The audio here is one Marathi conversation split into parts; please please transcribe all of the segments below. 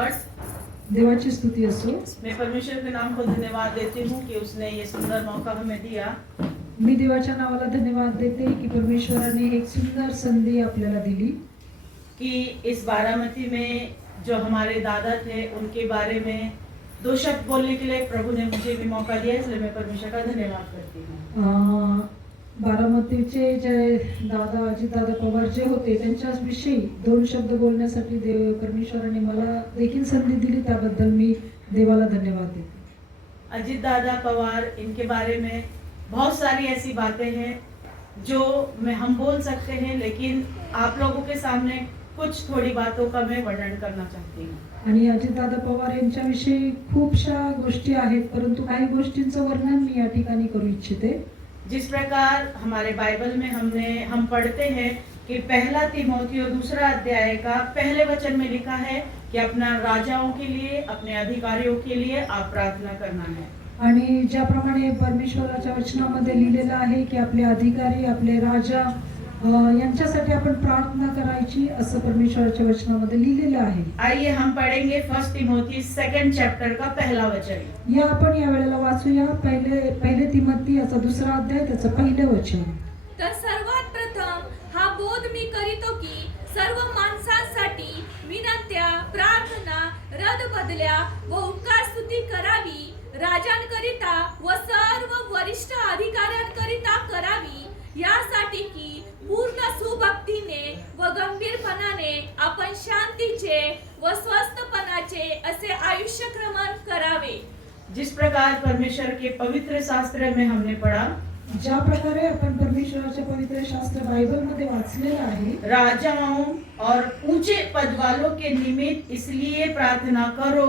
लॉर्ड। देवाची स्तुती असो। मैं परमेश्वर के नाम को धन्यवाद देती हूँ कि उसने ये सुंदर मौका हमें दिया मी देवाच्या नावाला धन्यवाद देते की परमेश्वराने एक सुंदर संधी आपल्याला दिली कि इस बारामती में जो हमारे दादा थे उनके बारे में 2 शब्द बोलने के लिए प्रभु ने मुझे भी मौका दिया, इसलिए मैं परमेश्वर का धन्यवाद करती हूँ। बारामतीचे जे दादा अजितदादा पवार जे होते त्यांच्याविषयी 2 शब्द बोलण्यासाठी देव परमेश्वराने मला देखील संधी दिली, त्याबद्दल मी देवाला धन्यवाद देते। अजित दादा पवार, इनके बारे में बहुत सारी ऐसी बातें हैं जो हम बोल सकते हैं, लेकिन आप लोगों के सामने कुछ थोड़ी बातों का मैं वर्णन करना चाहती हूँ। आणि अजितदादा पवार यांच्याविषयी खूपशा गोष्टी आहेत, परंतु काही गोष्टींचं वर्णन मी या ठिकाणी करू इच्छिते। जिस प्रकार हमारे बाइबल में हम पढ़ते हैं कि 1 तीमुथियुस 2 अध्याय का पहले वचन में लिखा है कि अपना राजाओं के लिए, अपने अधिकारियों के लिए आप प्रार्थना करना है। आणि ज्याप्रमाणे परमेश्वराच्या वचनामध्ये लिहिलेलं आहे की आपले अधिकारी, आपले राजा यांच्यासाठी आपण प्रार्थना करायची, असं परमेश्वराच्या वचनामध्ये लिहिलेलं आहे। आइए हम पढ़ेंगे 1 तीमुथियुस 2 चैप्टर का पहला वचन। या आपण या वेळेला वाचूया पहिले तिमोथी याचा 2 अध्याय त्याचं पहिलं वचन। तर सर्वात प्रथम हा बोध मी करीतो की सर्व माणसांसाठी विनंत्या, प्रार्थना, रद बदल्या व उपकार स्तुती करावी, राजांकरिता व सर्व वरिष्ठ अधिकाऱ्यांकरिता करावी, यासाठी की पूर्ण सुभक्तीने व गंभीरपणाने आपण शांतीचे व स्वस्थपणाचे असे आयुष्यक्रमण करावे। जिस प्रकार परमेश्वर के पवित्र शास्त्र में हमने पढ़ा, ज्या प्रकारे आपण परमेश्वराच्या पवित्र शास्त्र बायबल मध्ये वाचलेलं आहे, राजाओं और ऊंचे पद वालों के निमित्त इसलिए प्रार्थना करो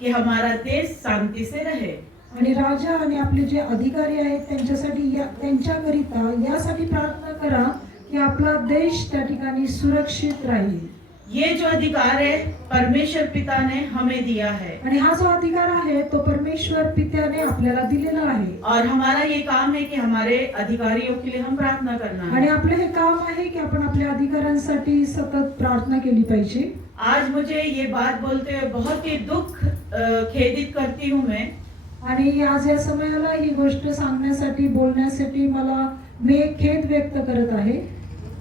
कि हमारा देश शांति से रहे। आणि राजा आणि आपले जे अधिकारी आहेत त्यांच्यासाठी त्यांच्याकरिता यासाठी प्रार्थना करा की आपला देश त्या ठिकाणी सुरक्षित राहील। ये जो अधिकार है परमेश्वर पिता ने हमें दिया है, आणि हा जो अधिकार आहे तो परमेश्वर पित्याने आपल्याला दिलेला आहे। और हमारा ये काम है कि हमारे अधिकारियों के लिए हम प्रार्थना करना है। आणि आपले हे काम आहे की आपण आपल्या अधिकाऱ्यांसाठी सतत प्रार्थना केली पाहिजे। आज मुझे ये बात बोलते हुए बहुत ही दुख खेदित करती हूँ मैं, आणि आज या समयाला ही गोष्ट सांगण्यासाठी बोलण्यासाठी मी एक खेद व्यक्त करत आहे,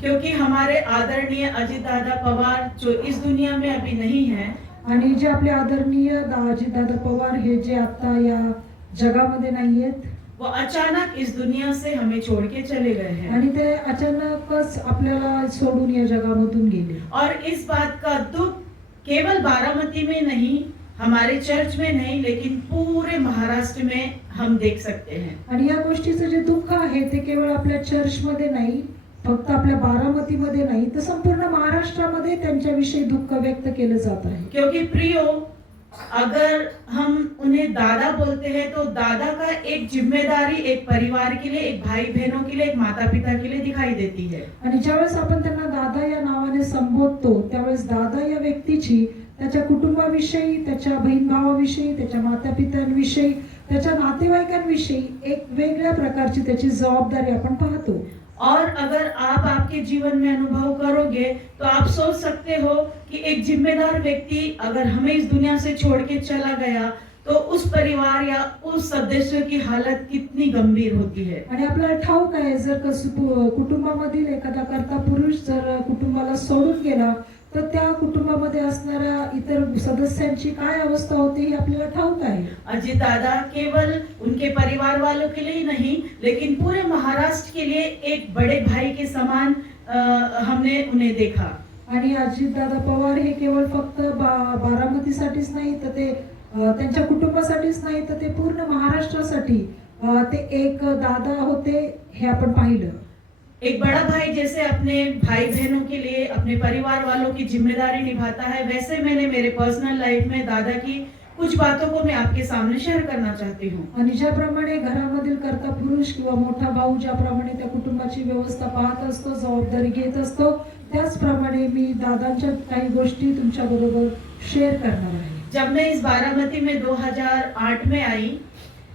क्योंकि हमारे आदरणीय अजित दादा पवार जो इस दुनिया में अभी नहीं है, आणि जे आपले आदरणीय अजितदादा पवार हे जे आता या जगामध्ये नाहीयेत, वो अचानक इस दुनिया से हमें छोड़ के चले गए हैं। आणि ते अचानकच आपल्याला सोडून या जगामधून गेले। और इस बात का दुख केवल बारामती में नहीं, हमारे चर्च में नहीं, लेकिन पूरे महाराष्ट्र में हम देख सकते हैं। आणि या गोष्टीचं जे दुःख आहे ते केवळ आपल्या चर्च मध्ये नाही, फक्त आपल्या बारामतीमध्ये नाही, तर संपूर्ण महाराष्ट्रामध्ये त्यांच्याविषयी दुःख व्यक्त केलं जात आहे। क्योंकि प्रियो, अगर हम उन्हें दादा बोलते हैं तो दादा का एक जिम्मेदारी एक परिवार के लिए, एक भाई बहनों के लिए, एक माता पिता के लिए दिखाई देती है। आणि ज्यावेळेस आपण त्यांना दादा या नावाने संबोधतो त्यावेळेस दादा या व्यक्तीची त्याच्या कुटुंबाविषयी, त्याच्या बहीण भावाविषयी, त्याच्या माता पित्यांविषयी, त्याच्या नातेवाईकांविषयी एक वेगळ्या प्रकारची त्याची जबाबदारी आपण पाहतो। और अगर आप आपके जीवन में अनुभव करोगे तो आप सोच सकते हो कि एक जिम्मेदार व्यक्ति अगर हमें इस दुनिया से छोड़ के चला गया तो उस परिवार या उस सदस्य की हालत कितनी गंभीर होती है। आणि आपल्याला ठाऊक आहे, जर कुटुंबामधील एखादा कर्ता पुरुष जर कुटुंबाला सोडून गेला तर त्या कुटुंबामध्ये असणाऱ्या इतर सदस्यांची काय अवस्था होते हे आपल्याला ठाऊक आहे। अजित दादा केवल उनके परिवार वालों के लिए ही नहीं, लेकिन पूरे महाराष्ट्र के लिए एक बड़े भाई के समान हमने उन्हें देखा। आणि अजितदादा पवार हे केवळ फक्त बारामतीसाठीच नाही तर ते त्यांच्या कुटुंबासाठीच नाही तर ते पूर्ण महाराष्ट्रासाठी ते एक दादा होते, हे आपण पाहिलं। एक बड़ा भाई जैसे अपने भाई बहनों के लिए, अपने परिवार वालों की जिम्मेदारी निभाता है, वैसे मैंने मेरे पर्सनल लाइफ में दादा की कुछ बातों को मैं आपके सामने शेयर करना चाहती हूँ। आणि ज्याप्रमाणे घरामधील कर्ता पुरुष किंवा मोठा भाऊ ज्याप्रमाणे त्या कुटुंबाची व्यवस्था पाहत असतो, जबाबदारी घेत असतो, त्याचप्रमाणे मी दादांच्या काही गोष्टी तुमच्या बरोबर शेअर करणार आहे। जब मैं इस बारामती में 2008 में आई,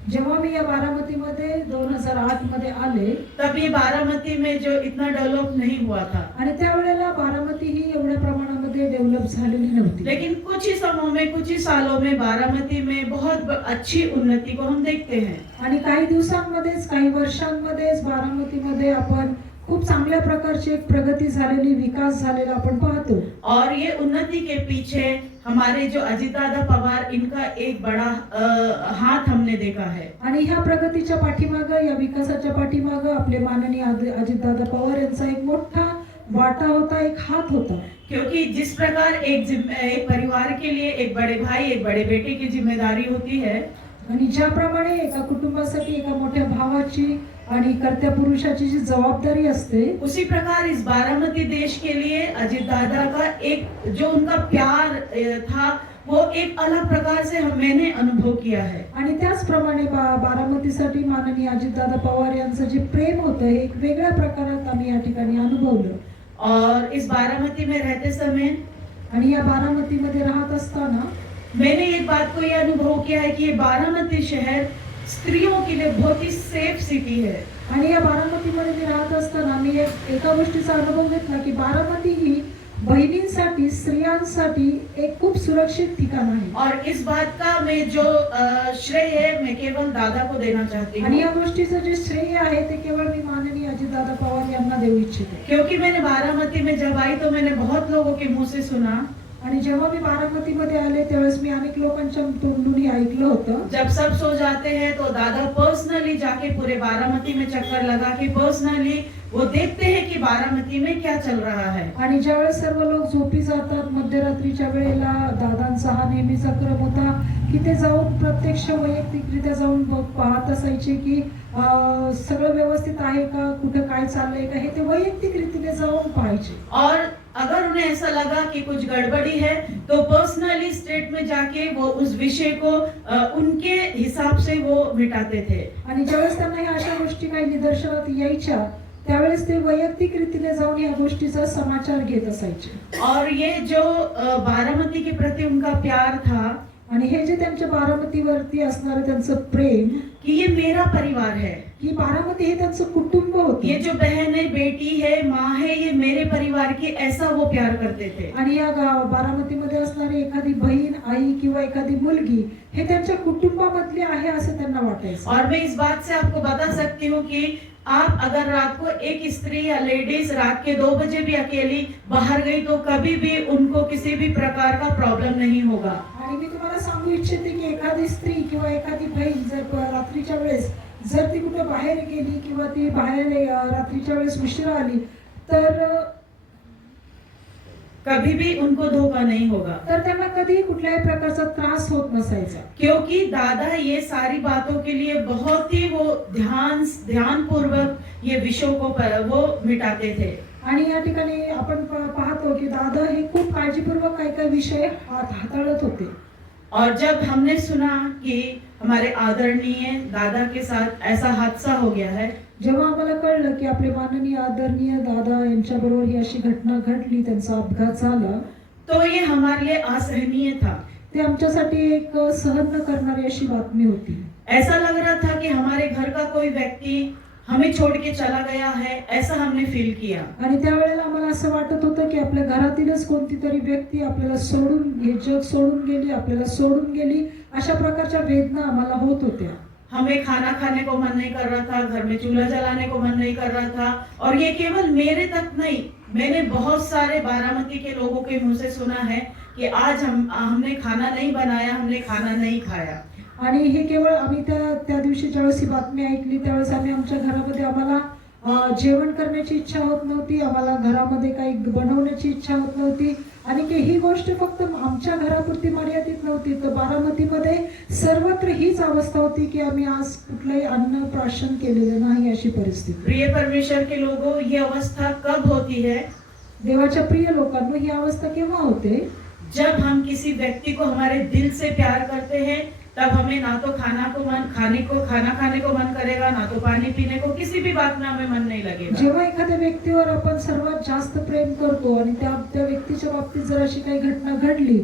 जेव्हा मी या बारामतीमध्ये 2008 मध्ये आले तब ये बारामती में जो इतना डेवलप नहीं हुआ था, आणि त्यावेळेला बारामती ही एवढ्या प्रमाणामध्ये डेव्हलप झालेली नव्हती. लेकिन कुछ ही समयों में, कुछ ही सालों में बारामती में बहुत अच्छी उन्नति को हम देखते हैं. आणि काही दिवसांमध्येच काही वर्षांमध्येच बारामतीमध्ये आपण खूप चांगल्या प्रकारची एक प्रगती झालेली, विकास झालेला आपण पाहतो. और ये उन्नति के पीछे हमारे जो अजितदादा पवार, इनका एक बड़ा हाथ हमने देखा है. आणि ह्या प्रगतीच्या पाठीमागं, या विकासाच्या पाठीमागं आपले माननीय अजितदादा पवार यांचा एक मोठा वाटा होता, एक हात होता. क्योंकि जिस प्रकार एक परिवार के लिए एक बड़े भाई, एक बड़े बेटे की जिम्मेदारी होती है, आणि ज्याप्रमाणे एका कुटुंबासाठी एका मोठ्या भावाची आणि कर्त्या पुरुषाची जी जबाबदारी असते, उसी प्रकार इस बारामती देश के लिए अजित दादा का एक जो उनका प्यार था, वो एक अलग प्रकार से मैंने अनुभव किया है. आणि त्याचप्रमाणे बारामतीसाठी माननीय अजितदादा पवार यांचं जे प्रेम होतं हे एक वेगळ्या प्रकारात आम्ही या ठिकाणी अनुभवलं. और इस बारामती में रहते समय आणि या बारामतीमध्ये राहत असताना मैंने एक बात को ये अनुभव किया है कि ये बारामती शहर स्त्रियों के लिए बहुत ही सेफ सिटी है. आणि या बारामतीमध्ये मी राहत असताना मी एका गोष्टीचा अनुभव घेतला की बारामती ही बहिणींसाठी, स्त्रियांसाठी एक खूप सुरक्षित ठिकाण आहे. और इस बात का मैं जो श्रेय है मैं केवल दादा को देना चाहती आणि हूँ, या गोष्टीचं जे श्रेय आहे ते केवळ मी माननीय अजितदादा पवार यांना देऊ इच्छिते. क्योंकि मैंने बारामती में जब आई तो मैंने बहुत लोगों के मुंह से सुना, आणि जेव्हा मी बारामतीमध्ये आले त्यावेळेस मी अनेक लोकांच्या तोंडून ऐकलं होतं, जब सब सो जाते हैं तो दादा पर्सनली जाके पूरे बारामती में चक्कर लगा के पर्सनली वो देखते हैं कि बारामती में क्या चल रहा है. आणि ज्यावेळेस सर्व लोक झोपी जातात मध्यरात्रीच्या वेळेला दादांचा हा नेहमीचा क्रम होता की ते जाऊन प्रत्यक्ष वैयक्तिकरित्या जाऊन पाहत असायचे की सगळं व्यवस्थित आहे का, कुठं काय चाललंय का, हे ते वैयक्तिक रीतीने जाऊन पाहायचे. और अगर उन्हें ऐसा लगा कि कुछ गड़बड़ी है तो पर्सनली स्टेट में जाके वो उस विषय को उनके हिसाब से वो मिटाते थे. आणि ज्यावेळेस त्यांना ह्या अशा गोष्टी काही निदर्शनात यायच्या त्यावेळेस ते वैयक्तिक रीतीने जाऊन या गोष्टीचा समाचार घेत असायचे. और ये जो बारामती के प्रति उनका प्यार था, आणि हे जे त्यांच्या बारामतीवरती असणारं त्यांचं प्रेम, कि ये मेरा परिवार है, की बारामती हे त्यांचं कुटुंब होते. ये जो बहन है, बेटी है, माँ है, ये मेरे परिवार की, ऐसा वो प्यार करते थे. आणि या बारामतीमध्ये असणारी एखादी बहीण, आई किंवा एखादी मुलगी हे त्यांच्या कुटुंबामधली आहे असं त्यांना वाटायचं. और मैं इस बात से आपको बता सकती हूँ कि आप अगर रात को एक स्त्री या लेडीज रात के 2 बजे भी अकेली बाहर गई तो कभी भी उनको किसी भी प्रकार का प्रॉब्लम नहीं होगा. आणि मी तुम्हाला सांगू इच्छिते की एखादी स्त्री किंवा एखादी बहीण जर रात्रीच्या वेळेस जर ती कुठे बाहेर गेली किंवा ती बाहेर रात्रीच्या वेळेस उशिरा आली तर कभी भी उनको धोखा नहीं होगा. तर त्यांना कधी कुठल्याही प्रकारचा त्रास होत नसायचा. क्योंकि दादा ये सारी बातों के लिए बहुत ही वो ध्यानपूर्वक ये विषयों को वो मिटाते थे. आणि या ठिकाणी आपण पाहतो की दादा हे खूप काळजीपूर्वक काही काही विषय हाताळत होते. और जब हमने सुना कि हमारे आदरणीय दादा के साथ ऐसा हादसा हो गया है, जेव्हा आम्हाला कळलं की आपले माननीय आदरणीय दादा यांच्या बरोबर ही अशी घटना घडली, त्यांचा अपघात झाला, तो ये हमारे लिए असहनीय था. ते आमच्यासाठी एक सहन न करणारी अशी बातमी होती. ऐसा लग रहा था कि हमारे घर का कोई व्यक्ति हमें छोड़ के चला गया है, ऐसा हमने फील किया. आणि त्यावेळेला आम्हाला असं वाटत होतं की आपल्या घरातीलच कोणती तरी व्यक्ती आपल्याला सोडून, हे जग सोडून गेली, आपल्याला सोडून गेली, अशा प्रकारच्या वेदना आम्हाला होत होत्या. हमें खाना खाने को मन नहीं कर रहा था, घर में चूल्हा जलाने को मन नहीं कर रहा था. और ये केवल मेरे तक नहीं, मैंने बहुत सारे बारामती के लोगों के मुंह से सुना है कि आज हमने खाना नहीं बनाया, हमने खाना नहीं खाया. आणि हे केवळ आम्ही त्या दिवशी ज्यावेळेस ही बातमी ऐकली त्यावेळेस आम्ही आमच्या घरामध्ये आम्हाला जेवण करण्याची इच्छा होत नव्हती, आम्हाला घरामध्ये काही बनवण्याची इच्छा होत नव्हती. आणि ही गोष्ट फक्त आमच्या घरापुरती मर्यादित नव्हती, तर बारामतीमध्ये सर्वत्र हीच अवस्था होती की आम्ही आज कुठलंही अन्न प्राशन केलेलं नाही अशी परिस्थिती. प्रिय परमेश्वर के लोगों, ये अवस्था कब होती है? देवाच्या प्रिय लोकांना ही अवस्था केव्हा होते? जब हम किसी व्यक्ति को हमारे दिल से प्यार करते हैं, तब हमें ना तो खाना खाने को मन करेगा, ना तो पानी पीने को, किसी भी बात में हमें मन नहीं लगेगा. जेव्हा एखाद्या व्यक्तीवर आपण सर्वात जास्त प्रेम करतो आणि त्या व्यक्तीच्या बाबतीत जर अशी काही घटना घडली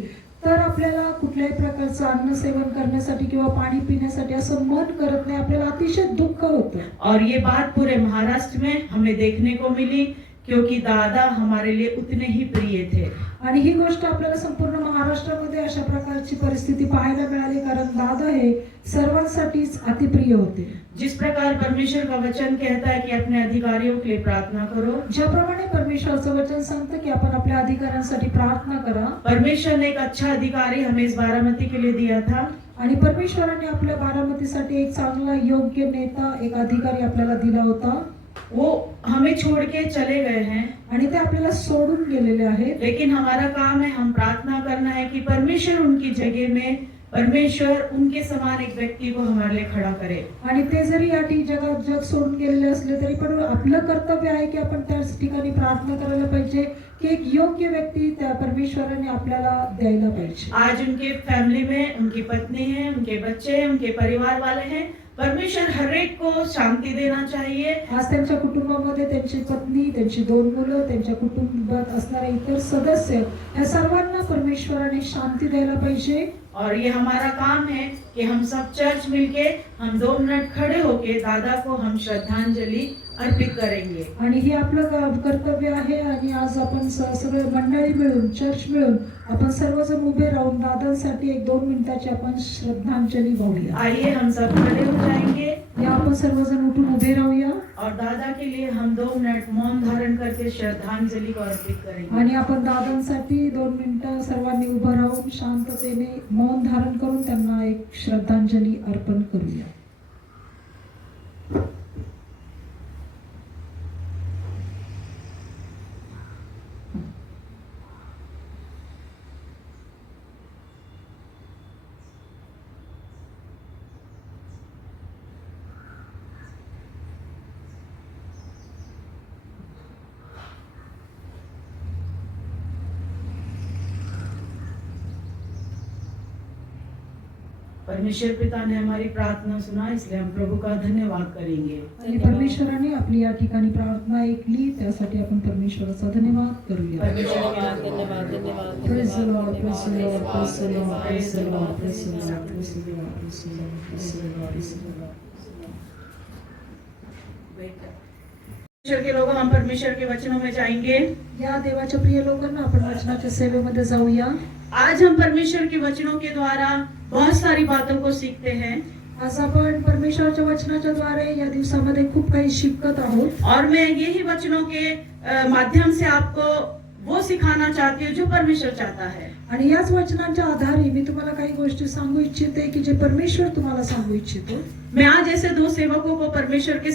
तर आपल्याला कुठल्याही प्रकारचं अन्न सेवन करण्यासाठी किंवा पाणी पिण्यासाठी असं मन करत नाही, आपल्याला अतिशय दुःख होतं. और ये बात पूरे महाराष्ट्र में हमें देखने को मिली, क्योंकि दादा हमारे लिए उतने ही प्रिय थे. आणि ही गोष्ट आपल्याला संपूर्ण महाराष्ट्रामध्ये अशा प्रकारची परिस्थिती पाहायला मिळाली, कारण दादा हे सर्वांसाठीच अतिप्रिय होते. जिस प्रकार परमेश्वर का वचन कहता है कि अपने अधिकारियों के लिए प्रार्थना करो, ज्याप्रमाणे परमेश्वराचं वचन सांगतं की आपण आपल्या अधिकाऱ्यांसाठी प्रार्थना करा, परमेश्वर ने एक अच्छा अधिकारी हमें इस बारामती के लिए दिया था. आणि परमेश्वराने आपल्या बारामतीसाठी एक चांगला योग्य नेता, एक अधिकारी आपल्याला दिला होता. वो हमें छोड़ के चले गए हैं, आणि ते आपल्याला सोडून गेलेले आहेत. लेकिन हमारा काम है, हम प्रार्थना करना है कि परमेश्वर उनकी जगह में, परमेश्वर उनके समान एक व्यक्ति को हमारे लिए खड़ा करे. आणि ते जरी या जग सोडून गेलेले असले तरी पण आपलं कर्तव्य आहे की आपण त्याच ठिकाणी प्रार्थना करायला पाहिजे की एक योग्य व्यक्ती त्या परमेश्वराने आपल्याला द्यायला पाहिजे. आज उनके फैमिली में उनकी पत्नी है, उनके बच्चे हैं, उनके परिवार वाले हैं. परमेश्वर हर एक को शांति देना चाहिए. आज त्यांच्या कुटुंबामध्ये त्यांची पत्नी, त्यांची 2 मुलं, त्यांच्या कुटुंबात असणारे इतर सदस्य, या सर्वांना परमेश्वराने शांती द्यायला पाहिजे. और ये हमारा काम है कि हम सब चर्च मिलके हम 2 मिनट खड़े होके दादा को हम श्रद्धांजलि अर्पित करेंगे. आणि हे आपलं कर्तव्य आहे. आणि आज आपण सगळे मंडळी मिळून, चर्च मिळून आपण सर्वजण उभे राहून दादांसाठी एक 2 मिनिटाची आपण श्रद्धांजली वाहूया. आइए हम सब खड़े हो जाएंगे या आपण सर्वजण उठून उभे राहूया और दादा के लिए हम 2 मिनट मौन धारण करके श्रद्धांजलि को अर्पित करेंगे. आणि आपण दादांसाठी 2 मिनिटं सर्वांनी उभं राहून शांततेने मौन धारण करून त्यांना एक श्रद्धांजली अर्पण करूया. परमेश्वर पिता ने हमारी प्रार्थना सुना, इसलिए हम प्रभु का धन्यवाद करेंगे. आणि परमेश्वराने आपली या ठिकाणी प्रार्थना ऐकली, त्यासाठी आपण परमेश्वराचा धन्यवाद करूया. Praise the Lord, praise the Lord, praise the Lord, praise the Lord, praise the Lord, praise the Lord, praise the Lord, praise the Lord, praise the Lord. परमेश्वर के लोगों, हम परमेश्वर के वचनों में जाएंगे. या देवाच्या प्रिय लोकांना आपण वचनाच्या सेवेमध्ये जाऊया. आज हम परमेश्वर के वचनों के द्वारा बहुत सारी बातों को सीखते हैं. आज आपण परमेश्वराच्या वचनाच्या द्वारे या दिवसामध्ये खूप काही शिकत आहोत. और मैं यही वचनों के माध्यम से आपको वो सिखाना चाहती हूँ जो परमेश्वर चाहता है. आणि याच वचनाच्या आधारे मी तुम्हाला काही गोष्टी सांगू इच्छिते की जे परमेश्वर तुम्हाला सांगू इच्छितो. मैं आज ऐसे 2 सेवकों को परमेश्वर के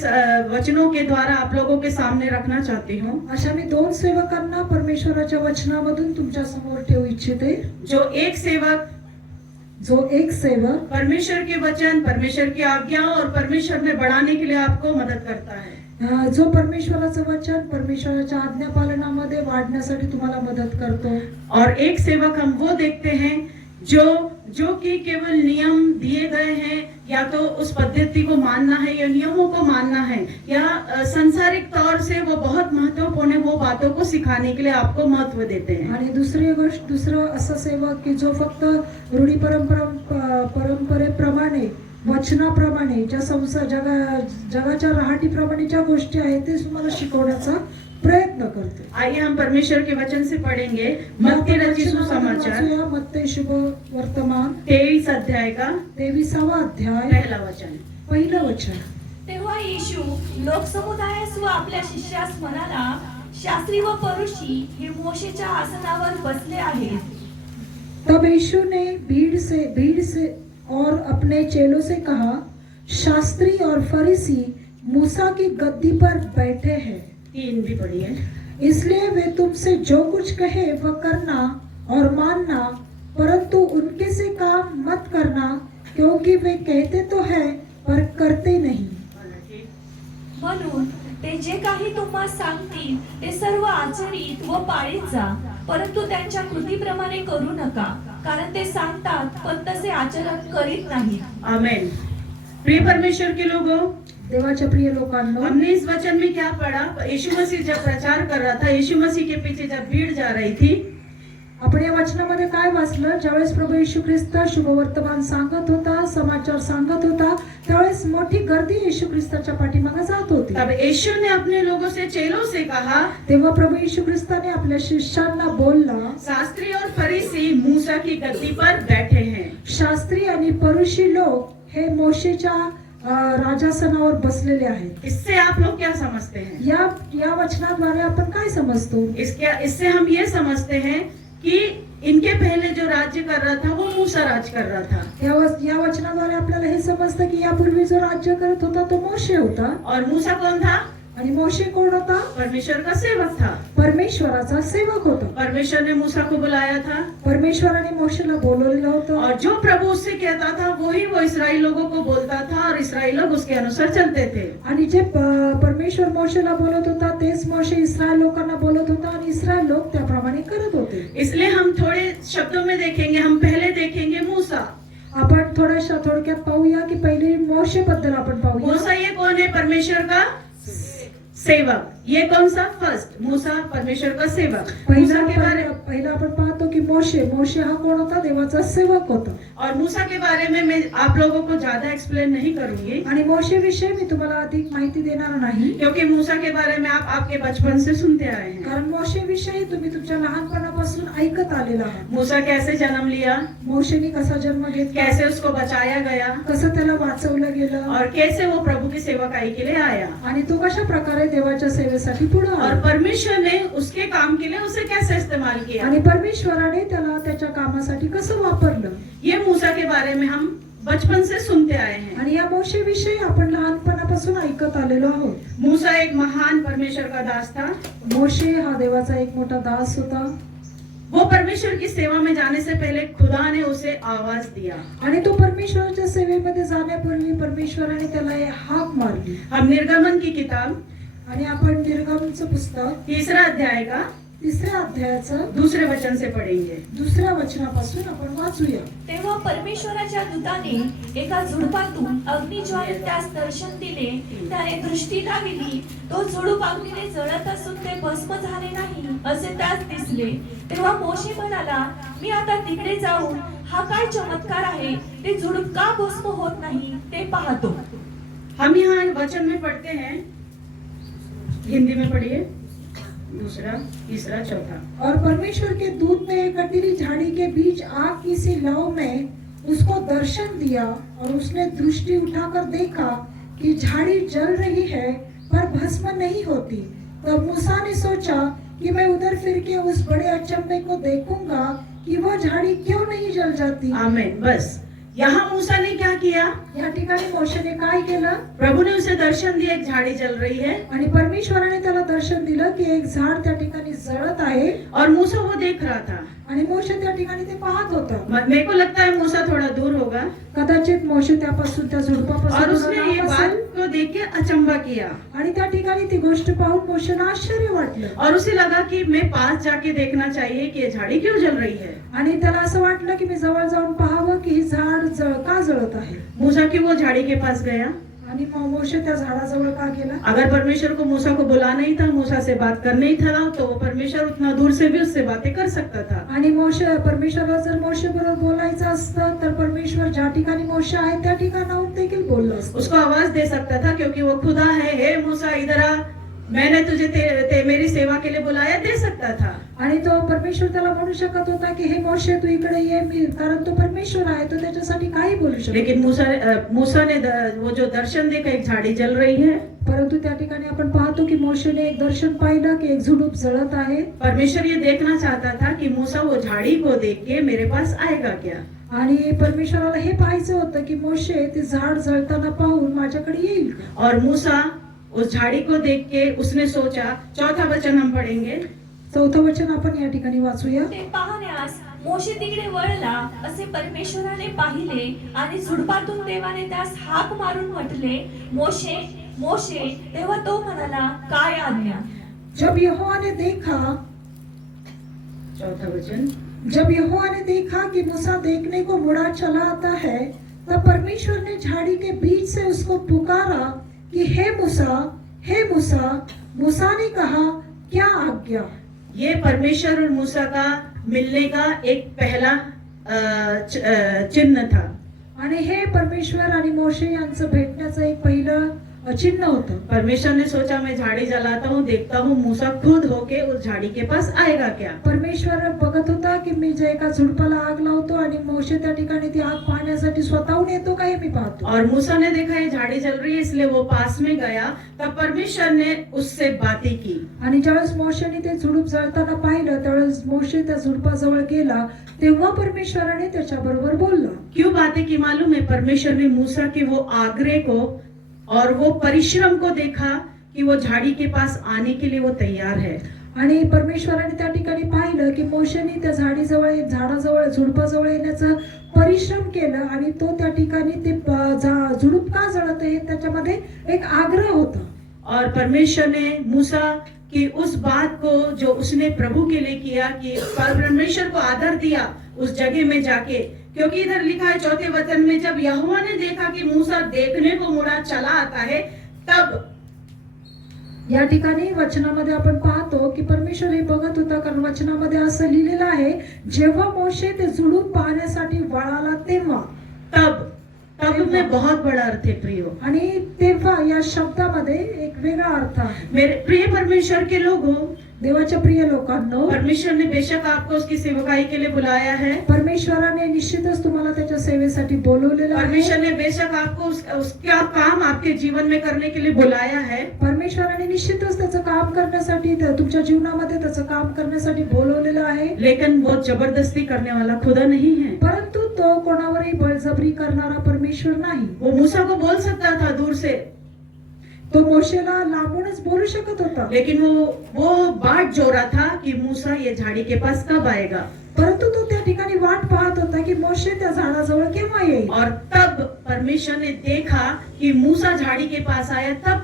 वचनों के द्वारा आप लोगों के सामने रखना चाहती हूँ. अशा मी 2 सेवकांना परमेश्वराच्या वचनामधून तुमच्या समोर ठेवू इच्छिते. जो एक सेवक परमेश्वर के वचन, परमेश्वर की आज्ञाओं और परमेश्वर में बढ़ाने के लिए आपको मदद करता है. जो परमेश्वराचं वचन परमेश्वराच्या आज्ञा पालनामध्ये वाढण्यासाठी तुम्हाला मदत करतो. और एक सेवक हम वो देखते हैं जो कि केवल नियम दिए गए हैं, या तो उस पद्धति को मानना है या नियमों को मानना है, या सांसारिक तौर से वो बहुत महत्वपूर्ण है, वो बातों को सिखाने के लिए आपको महत्व देते हैं. आणि दुसरं असं सेवक की जो फक्त रूढी परंपरेप्रमाणे, वचनाप्रमाणे, ज्या जगाच्या राहाटीप्रमाणे ज्या गोष्टी आहेत ते तुम्हाला शिकवण्याचा प्रयत्न करते. आइए हम परमेश्वर के वचन से पढ़ेंगे. मत्ती रचित सुसमाचार मत्ती शुभ वर्तमान 23 अध्याय का 23वा अध्याय पहला वचन. पहिलं वचन. तेव्हा येशू लोकसमुदायास व आपल्या शिष्यास म्हणाला, शास्त्री व फरीसी हे मोशेच्या आसनावर बसले आहेत. तब यीशु ने भीड़ से और अपने चेलों से कहा, शास्त्री और फरीसी मूसा की गद्दी पर बैठे हैं. 3 भी पढ़ी है. इसलिए वे तुमसे जो कुछ कहे वह करना और मानना, परंतु उनके से काम मत करना, क्योंकि वे कहते तो है पर करते नहीं. म्हणून ते जे काही तुम्हाला सांगतील ते सर्व आचरित व पाळीत जा, परंतु त्यांच्या कृतीप्रमाणे करू नका, कारण ते सांगतात पण तसे आचरण करीत नाहीत. आमेन. प्रिय परमेश्वर के लोगों, देवाच्या प्रिय लोकांनो, हमने इस वचन में क्या पढ़ा? यीशु मसीह जब प्रचार कर रहा था, यीशु मसीह के पीछे जब भीड़ जा रही थी, आपण या वचनामध्ये काय वाचलं? ज्यावेळेस प्रभू येशू ख्रिस्त शुभवर्तमान सांगत होता, समाचार सांगत होता, त्यावेळेस मोठी गर्दी येशू ख्रिस्ताच्या पाठीमागे जात होती. तब यीशु ने अपने लोगों से, चेलों से कहा, तेव्हा प्रभू येशू ख्रिस्ताने आपल्या शिष्यांना बोलला, शास्त्री और फरीसी मूसा की गद्दी पर बैठे हैं. शास्त्री आणि फरीसी लोक हे मोशेच्या राजासनावर बसलेले आहेत. इससे आप लोग क्या समझते हैं? या वचनाद्वारे आपण काय समजतो? इससे हम ये समझते हैं कि इनके पहले जो राज्य कर रहा था वो मूसा राज कर रहा था, या वचनाद्वारे आपल्याला हे समजतं की यापूर्वी जो राज्य करत होता तो मोशे होता. और मूसा कौन था? आणि मोशे कोण होता? परमेश्वर का सेवक था. परमेश्वराचा सेवक होता. परमेश्वर ने मूसा को बुलाया था, परमेश्वराने मोशेला बोलवलेलं होतं. और जो प्रभु उससे कहता था वही वो इस्राएल लोगों को बोलता था, और इस्राएल लोग उसके अनुसार चलते थे. आणि जे परमेश्वर मोशेला बोलत होता तेच मोशे इस्रायल लोकांना बोलत होता आणि इस्रायल लोक त्याप्रमाणे करत होते. इसलिए हम थोड़े शब्दों में देखेंगे. हम पहले देखेंगे मूसा. आपण थोडक्यात पाहूया की पहिले मोशे बद्दल आपण पाहूया. मूसा ये कौन है? परमेश्वर का सेवक. ये कौन सा? फर्स्ट मूसा, परमेश्वर का सेवक. मूसा के बारे पहिला आपण पाहतो की मोशे हा कोण होता? देवाचा सेवक होता. और मूसा के बारे में मैं आप लोगों को ज्यादा एक्सप्लेन नहीं करूंगी, आणि मोशे विषयी मी तुम्हाला अधिक माहिती देणार नाही, क्योंकि मूसा के बारे में आप आपके बचपन से सुनते आए हैं. कारण मोशे विषयी तुम्ही तुमच्या लहानपणापासून ऐकत आलेला आहात. मूसा कैसे जन्म लिया, मोशेने कसा जन्म घेतला, कैसे उसको बचाया गया, कसं त्याला वाचवलं गेलं, और कैसे वो प्रभु की सेवकाई के लिए आया, आणि तो कशा प्रकारे देवाच्या सेवेसाठी पुढे और आला, परमेश्वर ने उसके काम के लिए उसे कैसे इस्तेमाल किया. आणि परमेश्वराने त्याला त्याच्या कामासाठी कसं वापरलं. ये मूसा के बारे में हम बचपन से सुनते आए हैं. आणि या मोशे विषयी आपण लहानपणापासून ऐकत आलेलो आहोत. मूसा एक महान परमेश्वर का दास था. मोशे हा देवाचा एक मोठा दास होता. वो परमेश्वर की सेवा में जाने से पहले खुदा ने उसे आवाज दिया. आणि तो परमेश्वराच्या सेवेमध्ये जाण्यापूर्वी परमेश्वराने त्याला हाक मारली. हम निर्गमन की किताब आणि आपण निर्गमनचं पुस्तक 3 अध्याय का 3 अध्यायाचं 2 वचन से पढ़ेंगे. 2 वचनापासून आपण वाचूया. तेव्हा परमेश्वराच्या दूताने एका झुडपातून अग्निज्वालेत त्यास दर्शन दिले. त्याने दृष्टी टाकली, तो झुडूप अग्नीने जळत असून ते भस्म झाले नाही असे त्यास दिसले. तेव्हा मोशे म्हणाला, मी आता तिकडे जाऊन हा काय चमत्कार आहे, ते झुडूप का भस्म होत नाही ते पाहतो. हम यहाँ वचन में पढ़ते हैं, हिंदी में पढ़िए, 2, 3, 4. और परमेश्वर के दूत ने एक कटीली झाड़ी के बीच आग की सी लौ में उसको दर्शन दिया, और उसने दृष्टि उठाकर देखा कि झाड़ी जल रही है पर भस्म नहीं होती. तब मूसा ने सोचा कि मैं उधर फिर के उस बड़े अचंभे को देखूंगा कि वह झाड़ी क्यों नहीं जल जाती. आमीन. बस यहाँ मूसा ने क्या किया? या ठिकाणी मोशेने काय केलं? प्रभु ने उसे दर्शन दिया, एक झाड़ी जल रही है, आणि परमेश्वराने त्याला दर्शन दिलं की एक झाड त्या ठिकाणी जळत आहे, और मूसा वो देख रहा था. आणि मोशे त्या ठिकाणी ते पाहत होता. मेरे को लगता है मूसा थोड़ा दूर होगा, कदाचित मोशे त्यापासून त्या और झुडपापासून उसने थोडा ये लांब बात असेल. को देख के अचंबा किया, आणि त्या ठिकाणी ती गोष्ट पाहून मोशेला आश्चर्य वाटलं. और उसे लगा कि मैं पास जाके देखना चाहिए कि ये झाड़ी क्यों जल रही है. आणि त्याला असं वाटलं की मी जवळ जाऊन पाहावं की ही झाड का जळत आहे. मूसा की वो झाड़ी के पास गया. आणि मोशे त्या झाडाजवळ का गेला? अगर परमेश्वर को मूसा को बुलाना ही था, मूसा से बात करना ही था, तो वो परमेश्वर उतना दूर से भी उससे बातें कर सकता था. आणि परमेश्वराला जर मोशे बरोबर बोलायचं असतं तर परमेश्वर ज्या ठिकाणी मोशे आहे त्या ठिकाणाहून देखील बोललं असतं. उसको आवाज दे सकता था, क्योंकि वो खुदा है. हे मूसा इधर आ, मैंने तुझे मेरी सेवा के लिए बुलाया, दे सकता था. आणि तो परमेश्वर त्याला म्हणू शकत होता की हे मोशे तू इकडे ये, मी कारण तो परमेश्वर आहे, तो त्याच्यासाठी काही बोलू शकतो. लेकिन मूसा ने वो जो दर्शन देखा, एक झाड़ी जल रही है. परंतु त्या ठिकाणी आपण पाहतो की मोशेने एक दर्शन पाहिलं की एक झुडूप जळत आहे. परमेश्वर ये देखना चाहता था कि मूसा वो झाड़ी को देख के मेरे पास आएगा क्या. आणि परमेश्वराला हे पाहायचं होतं की मोशे ते झाड जळताना पाहून माझ्याकडे येईल का. और मूसा उस झाड़ी को देख के उसने सोचा. 4 वचन हम पढ़ेंगे. 4 वचन आपण या ठिकाणी वाचूया. ते पाहण्यास मोशे तिकडे वळला असे परमेश्वराने पाहिले, आणि झुडपातून देवाने त्यास हाक मारून म्हटले, मोशे मोशे. तेव्हा तो म्हणाला, काय आज्ञा. जब यहोवा ने देखा 4 वचन. जब यहोवा ने देखा कि मूसा देखने को मुड़ा चला आता है, तब परमेश्वर ने झाड़ी के बीच से उसको पुकारा कि हे मूसा, हे मूसा. मूसा ने कहा, क्या आज्ञा. ये परमेश्वर और मूसा का मिलने का एक पहला चिन्ह था। आणि हे परमेश्वर आणि मोशे यांचं भेटण्याचं एक पहिलं चिन्ह होतं. परमेश्वर ने सोचा मैं झाड़ी जलाता हूँ, देखता हूँ मूसा खुद होके उस झाड़ी के पास आएगा क्या। परमेश्वर बघत होता की मी जे एका झुडपाला आग लावतो आणि मोशे त्या ठिकाणी ती आग पाहण्यासाठी स्वतःहून येतो का हे मी पाहतो. और मूसा ने देखा ये झाड़ी जल रही है इसलिए वो पास में गया, तब परमेश्वर ने उससे बातें की। आणि ज्यावेळेस मोशेने ते झुडूप जळताना पाहिलं त्यावेळेस मोशे त्या झुडपाजवळ गेला तेव्हा परमेश्वराने त्याच्या बरोबर बोलला. क्यों बातें की मालूम है? परमेश्वर ने मूसा के वो आग्रह को और वो परिश्रम को देखा कि वो झाड़ी के पास आने के लिए वो तैयार है। आणि परमेश्वराने त्या ठिकाणी पाहिलं की मोशेने त्या झाडाजवळ झुडपाजवळ येण्याचा परिश्रम केलं आणि तो त्या ठिकाणी ते झुडूप का जळत आहे त्याच्यामध्ये एक आग्रह होता. और परमेश्वर ने मूसा की उस बात को जो उसने प्रभु के लिए किया कि परमेश्वर को आदर दिया उस जगह में जाके, क्योंकि इधर लिखा है 4 वचन में, जब यहोवा ने देखा कि मूसा देखने को मुड़ा चला आता है, तब या ठिकाणी वचनामध्ये आपण पाहतो की परमेश्वर हे बघत होता, कारण वचनामध्ये असं लिहिलेलं आहे जेव्हा मोशे ते झुडूप पाहण्यासाठी वळाला तेव्हा. तब में बहुत बड़ा अर्थ है प्रियो। आणि तेव्हा या शब्दामध्ये एक वेगळा अर्थ आहे. मेरे प्रिय परमेश्वर के लोगों, देवाच्या प्रिय लोकांनो, परमेश्वर ने बेशक आपको उसकी सेवकाई के लिए बुलाया है। परमेश्वराने निश्चितच तुम्हाला त्याच्या सेवेसाठी बोलवलेलं आहे. परमेश्वर ने बेशक आपको उसका काम आपके जीवन में करने के लिए बुलाया है। परमेश्वराने निश्चितच त्याचं काम करण्यासाठी तुमच्या जीवनामध्ये त्याचं काम करण्यासाठी बोलवलेलं आहे. लेकिन वो जबरदस्ती करने वाला खुदा नहीं है। परंतु तो कोणावरही बळजबरी करणारा परमेश्वर नाही. वो मूसा को बोल सकता था दूर से, तो मोशेला लांबूनच बोलू शकत होता, लेकिन वो बाट जो रहा था कि मूसा ये झाड़ी के पास कब आएगा। परंतु तो त्या ठिकाणी वाट पाहत होता की मोशे त्या झाडाजवळ केव्हा येईल. और तब परमेश्वर ने देखा कि मूसा झाड़ी के पास आया, तब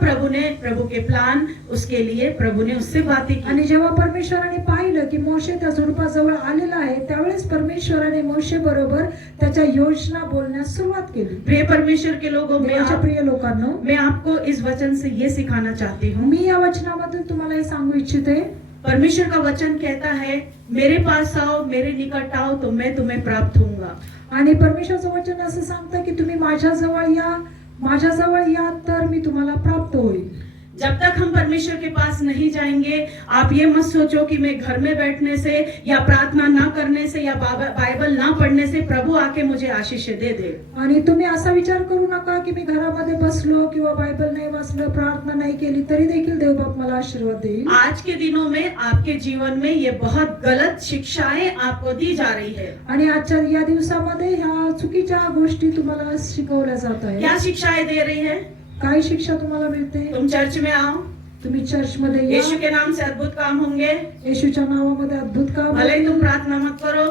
प्रभु के प्लान उसके लिए प्रभु ने उससे बातें की। आणि जेव्हा परमेश्वराने पाहिलं की मोशे त्या झुडपाजवळ आलेला आहे त्यावेळेस परमेश्वराने मोशे बरोबर त्याच्या योजना बोलण्यास सुरुवात केली. प्रिय परमेश्वर के लोगों, देवाच्या प्रिय लोकांनो, मैं आपको इस वचन से ये सिखाना चाहती हूँ। मी या वचनामधून तुम्हाला हे सांगू इच्छिते, परमेश्वर का वचन कहता है मेरे पास आओ, मेरे निकट आओ तो मैं तुम्हें प्राप्त होऊंगा। आणि परमेश्वराचं वचन असं सांगतं की तुम्ही माझ्याजवळ या तर मी तुम्हाला प्राप्त होईल. जब तक हम परमेश्वर के पास नहीं जाएंगे, आप ये मत सोचो कि मैं घर में बैठने से या प्रार्थना ना करने से या बाइबल ना पढ़ने से प्रभु आके मुझे आशीष दे दे। आणि तुम्ही असा विचार करू नका की मी घरामध्ये बसलो किंवा बायबल नाही वाचलं, प्रार्थना नाही केली तरी देखील देवबाप मला आशीर्वाद देईल. आज के दिनों में आपके जीवन में ये बहुत गलत शिक्षाएं आपको दी जा रही है। आणि आजच्या या दिवसामध्ये ह्या चुकीच्या गोष्टी तुम्हाला शिकवल्या जात आहेत. क्या शिक्षाएं दे रही है? काय शिक्षा तुम्हाला मिळते? तुम चर्च में आओ, तुम्ही चर्च मध्ये या, यीशु के नाम से अद्भुत काम होंगे, येशूच्या नावामध्ये अद्भुत काम भले ही होईल. तुम प्रार्थना मत करो,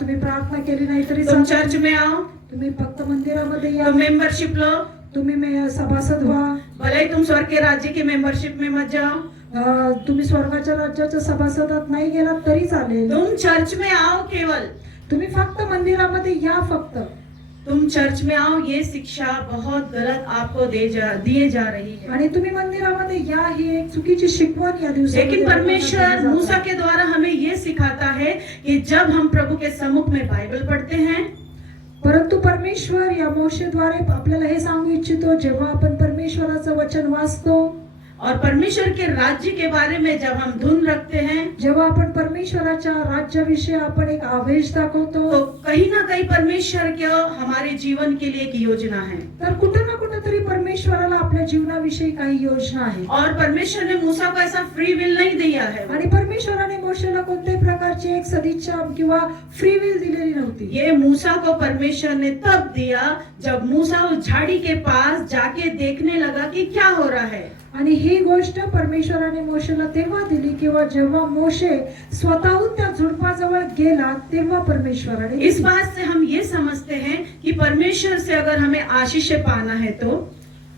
तुम्ही प्रार्थना केली नाही तरी तुम चालेल. चर्च में आओ, तुम्ही फक्त मंदिरामध्ये या, तुम मेंबरशिप लो, तुम्ही सभासद व्हा, भले ही तुम स्वर्ग के राज्य की मेंबरशिप में मत जाओ, तुम्ही स्वर्गाच्या राज्याच्या सभासदात नाही गेलात तरी चालेल. तुम चर्च में आओ, केवल तुम्ही फक्त मंदिरामध्ये या. फक्त तुम चर्च में आओ, ये शिक्षा बहुत गलत आपको दिए जा रही है। आणि तुम्ही मंदिरामध्ये या ही एक चुकीची शिकवण या दिवसामध्ये लेकिन परमेश्वर आपल्याला दिली मूसा जाते. के द्वारा हमें ये सिखाता है कि जब हम प्रभु के सम्मुख में बाइबल पढ़ते हैं, परंतु परमेश्वर या मोशेद्वारे आपल्याला हे सांगू इच्छितो, जेव्हा आपण परमेश्वराचं वचन वाचतो और परमेश्वर के राज्य के बारे में जब हम धुन रखते हैं, जेव्हा आपण परमेश्वराच्या राज्याविषयी आपण एक आवेश दाखवतो, तो कहीं ना कहीं परमेश्वर के हमारे जीवन के लिए एक योजना है। तर कुठे ना कुठेतरी परमेश्वराला आपल्या जीवनाविषयी काही योजना आहे. और परमेश्वर ने मूसा को ऐसा फ्री विल नहीं दिया है। आणि परमेश्वराने मोशेला कोणत्याही प्रकारची एक सदिच्छा किंवा फ्री विल दिलेली नव्हती. ये मूसा को परमेश्वर ने तब दिया जब मूसा उस झाड़ी के पास जाके देखने लगा कि क्या हो रहा है। आणि ही गोष्ट परमेश्वराने मोशेला तेव्हा दिली किंवा जेव्हा मोशे स्वतःहून त्या झुडपाजवळ गेला तेव्हा परमेश्वराने इस दिली. बात से हम ये समझते हैं कि परमेश्वर से अगर हमें आशीष पाना है तो,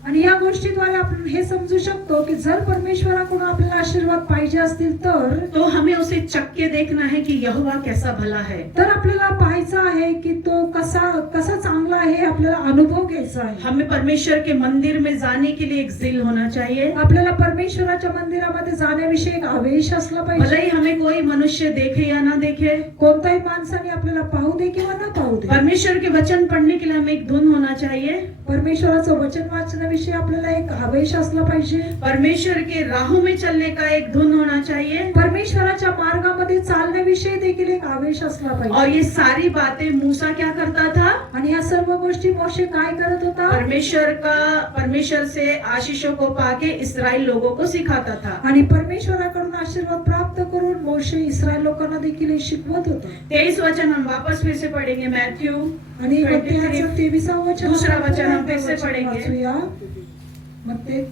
आणि या गोष्टीद्वारे आपण हे समजू शकतो की जर परमेश्वराकडून आपल्याला आशीर्वाद पाहिजे असतील तर हमें उसे से चख के देखना है कि यहोवा कैसा भला है। तर आपल्याला पाहायचं आहे की तो कसा कसा चांगला आहे, आपल्याला अनुभव घ्यायचा आहे. हमें परमेश्वर के मंदिर में जाने के लिए एक जिल होना चाहिए। आपल्याला परमेश्वराच्या मंदिरामध्ये जाण्याविषयी एक आवेश असला भले पाहिजे. ही हमें कोई मनुष्य देखे या ना देखे, कोणत्याही माणसाने आपल्याला पाहू दे किंवा न पाहू दे, परमेश्वर के वचन पढ़ने के लिए हमें एक धुन होना चाहिए। परमेश्वराचं वचन वाचण्याविषयी आपल्याला एक आवेश असला पाहिजे. परमेश्वर के राहों में चलने का एक धुन होना चाहिए। परमेश्वराच्या मार्गामध्ये चालण्याविषयी देखील एक आवेश असला और पाहिजे. ये सारी बातें मूसा क्या करता था? आणि या सर्व गोष्टी मोशे काय करत होता? परमेश्वर से आशीषों को पाके इस्राएल लोगों को सिखाता था। आणि परमेश्वराकडून आशीर्वाद प्राप्त करून मोशे इस्रायल लोकांना देखील हे शिकवत होता. 23 वचन हम वापस फिर से पढ़ेंगे। मैथ्यू आणि मत्तेचं 23 वचन दूसरा वचन हम फिर से पढ़ेंगे। वाचूया. मत्ते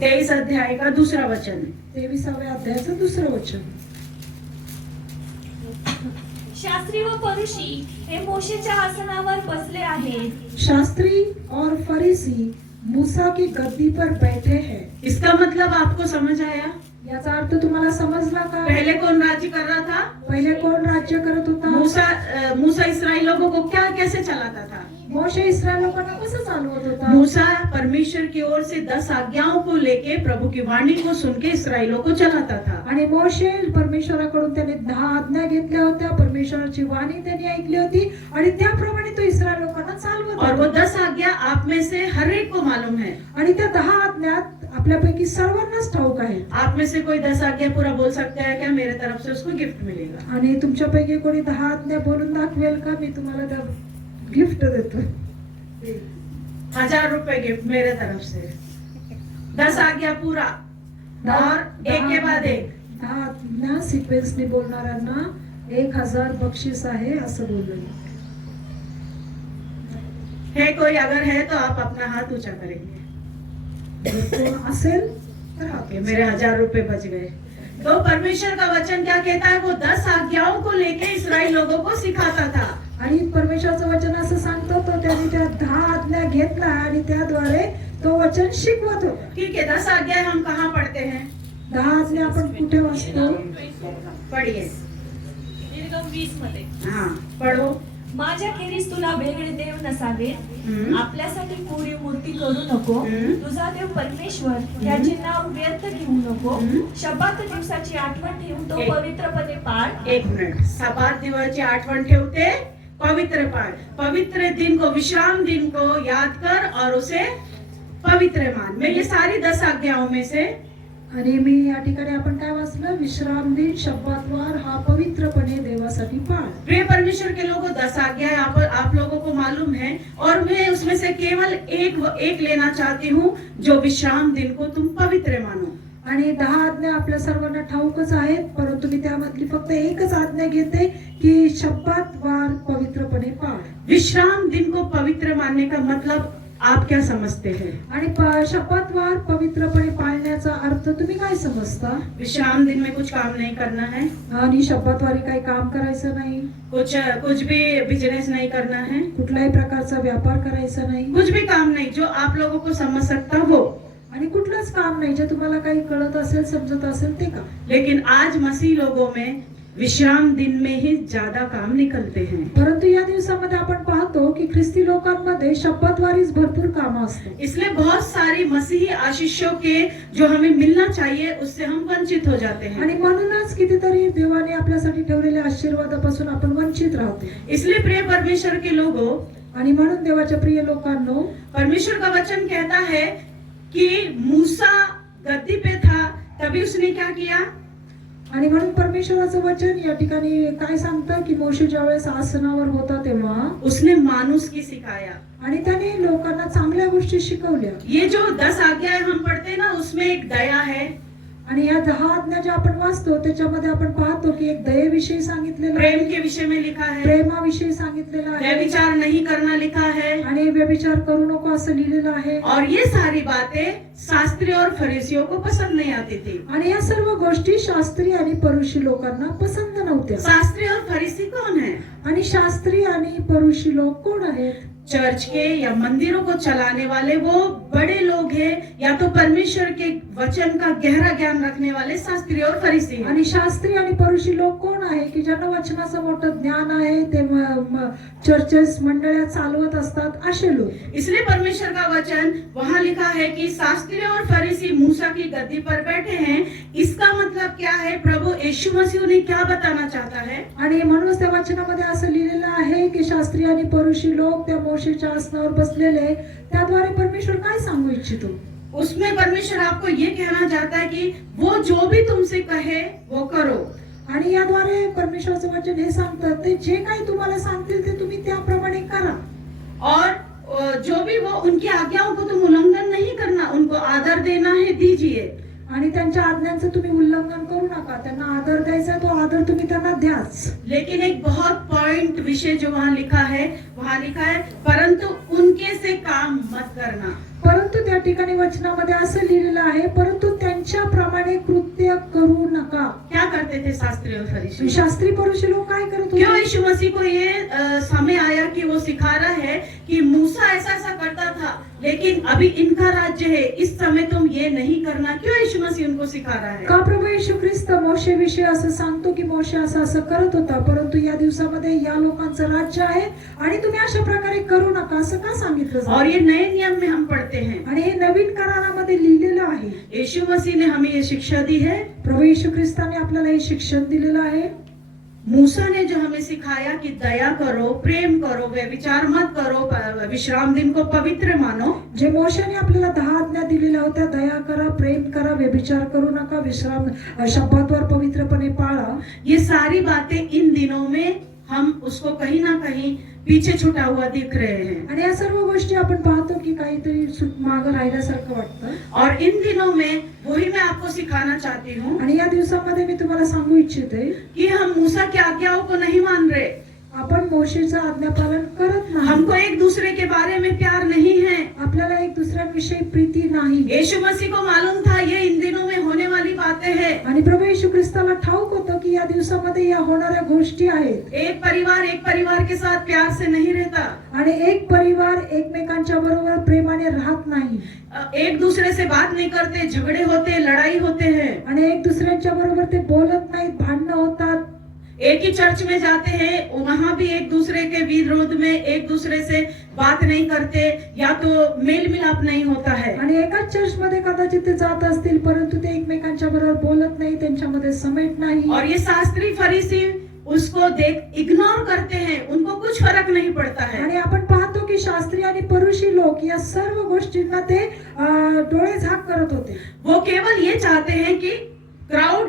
23 अध्याय का दूसरा वचन। 23व्या अध्यायाचं दुसरं वचन. शास्त्री व फरीसी हे मोशेच्या आसनावर बसले आहेत. शास्त्री और फरीसी मूसा की गद्दी पर बैठे हैं. इसका मतलब आपको समझ आया? याचा अर्थ तुम्हाला समजला का? पहले कौन राज्य कर रहा था? पहिले कोण राज्य करत होता? मूसा इस्राएल लोगों को क्या कैसे चलाता था? मोशे इस्रायल लोकांना कसं चालवत होता? मूसा परमेश्वर की ओर से 10 आज्ञाओं को लेके प्रभु की वाणी को सुन के इस्राएलों को चलाता था। आणि मोशे परमेश्वराकडून त्याने 10 आज्ञा घेतल्या होत्या. परमेश्वराची वाणी त्यांनी ऐकली होती आणि त्याप्रमाणे तो इस्रायल लोकांना चालवत और वो होता. 10 आज्ञा आप में से हर एक को मालूम है। आणि त्या 10 आज्ञात आपल्यापैकी सर्वांनाच ठाऊक आहे. आप में से कोई 10 आज्ञा पूरा बोल सकता है क्या? मेरे तरफ से उसको गिफ्ट मिलेगा। आणि तुमच्यापैकी कोणी 10 आज्ञा बोलून दाखवेल का? मी तुम्हाला त्या गिफ्ट देतो. 1000 रुपए गिफ्ट मेरे तरफ से। 10 आज्ञा पूरा और एक के बाद एक। 10 आज्ञा सिक्वेन्सने बोलणाऱ्यांना 1000 बक्षीस आहे असं बोललो. है कोई? अगर है तो आप अपना हाथ ऊंचा करेंगे। कोण असेल तर हात ओके, मेरे 1000 रुपए बच गए। तो परमेश्वर का वचन क्या कहता है? वो 10 आज्ञाओं को लेके इस्राएल लोगों को सिखाता था। आणि परमेश्वराचं वचन असं सांगतो, तो त्यांनी त्या 10 आज्ञा घेतला आणि त्याद्वारे तो वचन शिकवत होता. ठीक है, 10 आज्ञा हम कहाँ पढ़ते हैं? 10 आज्ञा आपण कुठे वाचतो? पढ़िए। निर्गम 20 मध्ये. हाँ, पढ़ो। माझ्या खेरीस तुला वेगळे देव नसावे. हम्म. आपल्यासाठी कोरी मूर्ती करू नको. हम्म. तुझा देव परमेश्वर याचे नाव व्यर्थ घेऊ नको. हम्म. शब्दात दिवसाची आठवण ठेवून तो एक- पवित्रपणे पाळ. 1 मिनट। सब्बात दिवसाची आठवण ठेवते, पवित्र पाळ। पवित्र दिन को, विश्राम दिन को याद कर और उसे पवित्र मान। मैं ये सारी 10 आज्ञाओं में से आणि मी या ठिकाणी आपण काय वाचलं? विश्राम दिन, शब्दातवार हा पवित्रपणे देवासाठी पाळ. प्रिय परमेश्वर के लोगों, 10 आज्ञा आप लोगों को मालूम है और मैं उसमें से केवल एक लेना चाहती हूँ, जो विश्राम दिन को तुम पवित्र मानो। आणि 10 आज्ञा आपल्या सर्वांना ठाऊकच आहेत, परंतु मी त्यामधली फक्त एकच आज्ञा घेते की शब्दातवार पवित्रपणे पाळ. विश्राम दिन को पवित्र मानने का मतलब आप क्या समझते हैं? आणि शब्दातवार पवित्रपणे पाळण्याचा अर्थ तुम्ही काय समजता? विश्राम दिन में कुछ काम नहीं करना है, आणि शब्दातवारी काही काम करायचं नाही, कुछ भी बिजनेस नहीं करना है, कुठल्याही प्रकारचा व्यापार करायचा नाही, कुछ भी काम नहीं जो आप लोगों को समझ सकता हो। आणि कुठलंच काम नाही जे तुम्हाला काही कळत असेल, समजत असेल ते का. लेकिन आज मसीह लोगों में विश्राम दिन में ही ज्यादा काम निकलते हैं। परंतु या दिवसामध्ये आपण पाहतो की ख्रिस्ती लोकांमध्ये शब्दातवारीच भरपूर कामं असतात. इसलिए बहुत सारी मसीही आशीषों के जो हमें मिलना चाहिए उससे हम वंचित हो जाते हैं। आणि म्हणूनच कितीतरी देवाने आपल्यासाठी ठेवलेल्या आशीर्वादापासून आपण वंचित राहतो. इसलिए प्रिय परमेश्वर के लोगों, आणि म्हणून देवाच्या प्रिय लोकांनो, परमेश्वर का वचन कहता है कि मूसा गद्दी पे था, तभी उसने क्या किया? आणि म्हणून परमेश्वराचं वचन या ठिकाणी काय सांगतं की मोशे ज्यावेळेस आसनावर होता तेव्हा उसने मानुस की सिखाया। आणि त्याने लोकांना चांगल्या गोष्टी शिकवल्या. ये जो 10 आज्ञाएं हम पढ़ते हैं ना, उसमें एक दया है, आणि या 10 आज्ञा ज्या आपण वाचतो त्याच्यामध्ये आपण पाहतो की एक दयेविषयी सांगितलेलं आहे, प्रेम के विषय में लिखा है, प्रेमाविषयी सांगितलेलं आहे, व्यभिचार नहीं करना लिखा है, आणि व्यभिचार करू नको असं लिहिलेलं आहे. और ये सारी बातें शास्त्री और फरीसियों को पसंद नहीं आती थी। आणि या सर्व गोष्टी शास्त्री आणि परुषी लोकांना पसंत नव्हत्या. शास्त्री और फरीसी कौन है? आणि शास्त्री आणि परुषी लोक कोण आहेत? चर्च के या मंदिरों को चलाने वाले वो बड़े लोग हैं, या तो परमेश्वर के वचन का गहरा ज्ञान रखने वाले शास्त्री और फरीसी हैं। आणि शास्त्री आणि परुषी लोक कोण आहे की ज्यांना वचनाचं मोठं ज्ञान आहे, ते चर्चेस मंडळ्या चालवत असतात असे लोक। इसलिए परमेश्वर का वचन वहाँ लिखा है कि शास्त्री और फरीसी मूसा की गद्दी पर बैठे हैं। इसका मतलब क्या है? प्रभु यीशु मसीह उन्हें क्या बताना चाहता है? आणि म्हणूनच त्या वचनामध्ये असं लिहिलेलं आहे की शास्त्री आणि परुषी लोक त्या मोशेच्या आसनावर बसलेले, त्याद्वारे परमेश्वर काय सांगू इच्छितो? उसमें परमेश्वर आपको ये कहना चाहता है कि वो जो भी तुमसे कहे वो करो। आणि याद्वारे परमेश्वराचं वचन हे सांगतं, ते जे काही तुम्हाला सांगतील ते तुम्ही त्याप्रमाणे करा। और जो भी वो उनकी आज्ञाओं को तुम उल्लंघन नहीं करना, उनको आदर देना है, दीजिए। आणि त्यांच्या आज्ञांचं तुम्ही उल्लंघन करू नका, त्यांना आदर द्यायचा तो आदर तुम्ही त्यांना द्याच। लेकिन एक बहुत पॉइंट विषय जो वहाँ लिखा है परंतु उनके से काम मत करना। परंतु त्या ठिकाणी वचनामध्ये असं लिहिलेलं आहे, परंतु त्यांच्याप्रमाणे कृत्य करू नका। क्या करते थे शास्त्री और फरीसी? शास्त्री परुषी लोक काय करत क्यों होते? यीशु मसीह को ये समय आया कि वो सिखा रहा है कि मूसा ऐसा ऐसा करता था, लेकिन अभी इनका राज्य है, इस समय तुम ये नहीं करना। क्यों यीशु मसीह उनको सिखा रहा है? का प्रभू येशू ख्रिस्त मोशे विषयी असं सांगतो की मोशे असं असं करत होता, परंतु या दिवसामध्ये या लोकांचं राज्य आहे आणि तुम्ही अशा प्रकारे करू नका, असं का सांगितलं? और ये नए नियम में हम पढ़ते हैं, आणि हे नवीन करारामध्ये लिहिलेलं आहे। यीशु मसीह ने हमें ये शिक्षा दी है। प्रभू येशू ख्रिस्ताने आपल्याला हे शिक्षण दिलेलं आहे। मूसा ने जो हमें सिखाया कि दया करो, प्रेम करो, व्यभिचार मत करो, विश्राम दिन को पवित्र मानो। जे मोशेने आपल्याला 10 आज्ञा दिलेल्या होत्या, दया करा, प्रेम करा, व्यभिचार करू नका, विश्राम शब्दाद्वार पवित्रपणे पाळा, ये सारी बातें इन दिनों में हम उसको कहीं ना कहीं पीछे छूटा हुआ दिख रहे हैं। आणि या सर्व गोष्टी आपण पाहतो की काहीतरी मागं राहिल्यासारखं वाटतं। और इन दिनों में वही मैं आपको सिखाना चाहती हूँ आणि या दिवसामध्ये मी तुम्हाला सांगू इच्छिते कि हम मूसा की आज्ञाओं को नहीं मान रहे, आपण मोशेचं आज्ञापालन करत नाही, हमको एक दूसरे के बारे में प्यार नहीं है, आपल्याला एक दुसऱ्यांविषयी प्रीती नाही। यीशु मसीह को मालूम था ये इन दिनों में होने वाली बातें हैं। आणि प्रभू येशू ख्रिस्ताला ठाऊक होतं की या दिवसामध्ये या होणाऱ्या गोष्टी आहेत। एक परिवार के साथ प्यार से नहीं रहता, आणि एक परिवार एकमेकांच्या बरोबर प्रेमाने राहत नाही, एक दूसरे से बात नहीं करते, झगड़े होते, लड़ाई होते हैं, आणि एक दुसऱ्यांच्या बरोबर ते बोलत नाहीत, भांडणं होतात। एक ही चर्च में जाते हैं, वहाँ भी एक दूसरे के विरोध में एक दूसरे से बात नहीं करते, या तो मेल मिलाप नहीं होता है। आणि एकाच चर्चमध्ये कदाचित ते जात असतील, परंतु ते एकमेकांच्या बरोबर बोलत नाही, त्यांच्यामध्ये समेट नाही। और ये शास्त्री फरीसी उसको देख इग्नोर करते हैं, उनको कुछ फर्क नहीं पड़ता है। आणि आपण पाहतो की शास्त्री आणि परुषी लोक या सर्व गोष्टींना ते डोळे झाक करत होते। वो केवल ये चाहते हैं कि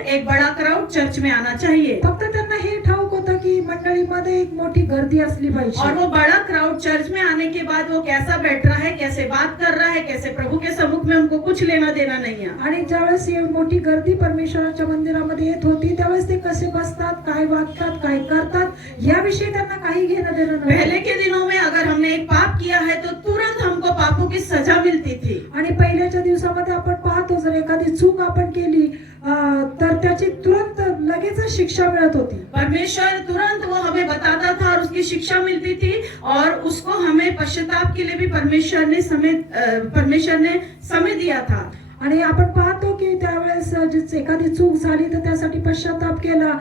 एक बड़ा क्राउड चर्च में आना चाहिए, फक्त त्यांना हे ठाऊक होतं की मंडळीमध्ये एक मोठी गर्दी असली पाहिजे। और वो बड़ा क्राउड चर्च में आने के बाद वो कैसा बैठ रहा है, कैसे बात कर रहा है, कैसे प्रभु के सम्मुख में, उनको कुछ लेना देना नहीं है। आणि ज्यावेळेस ही मोठी गर्दी परमेश्वराच्या मंदिरामध्ये येत होती, त्यावेळेस ते कसे बसतात, काय वागतात, काय करतात, याविषयी त्यांना काही घेणं देणं नव्हतं। पहले के दिनों में अगर हमने एक पाप किया है तो तुरंत हमको पापों की सजा मिलती थी। आणि पहिल्याच्या दिवसामध्ये आपण पाहतो, जर एखादी चूक आपण केली तर त्याची तुरंत लगेच शिक्षा मिळत होती। परमेश्वर तुरंत वो हमें बताता था और उसकी शिक्षा मिलती थी, और उसको हमें पश्चाताप के लिए भी परमेश्वर ने समय दिया था। आणि आपण पाहतो की त्यावेळेस एखादी चूक झाली तर त्यासाठी पश्चाताप केला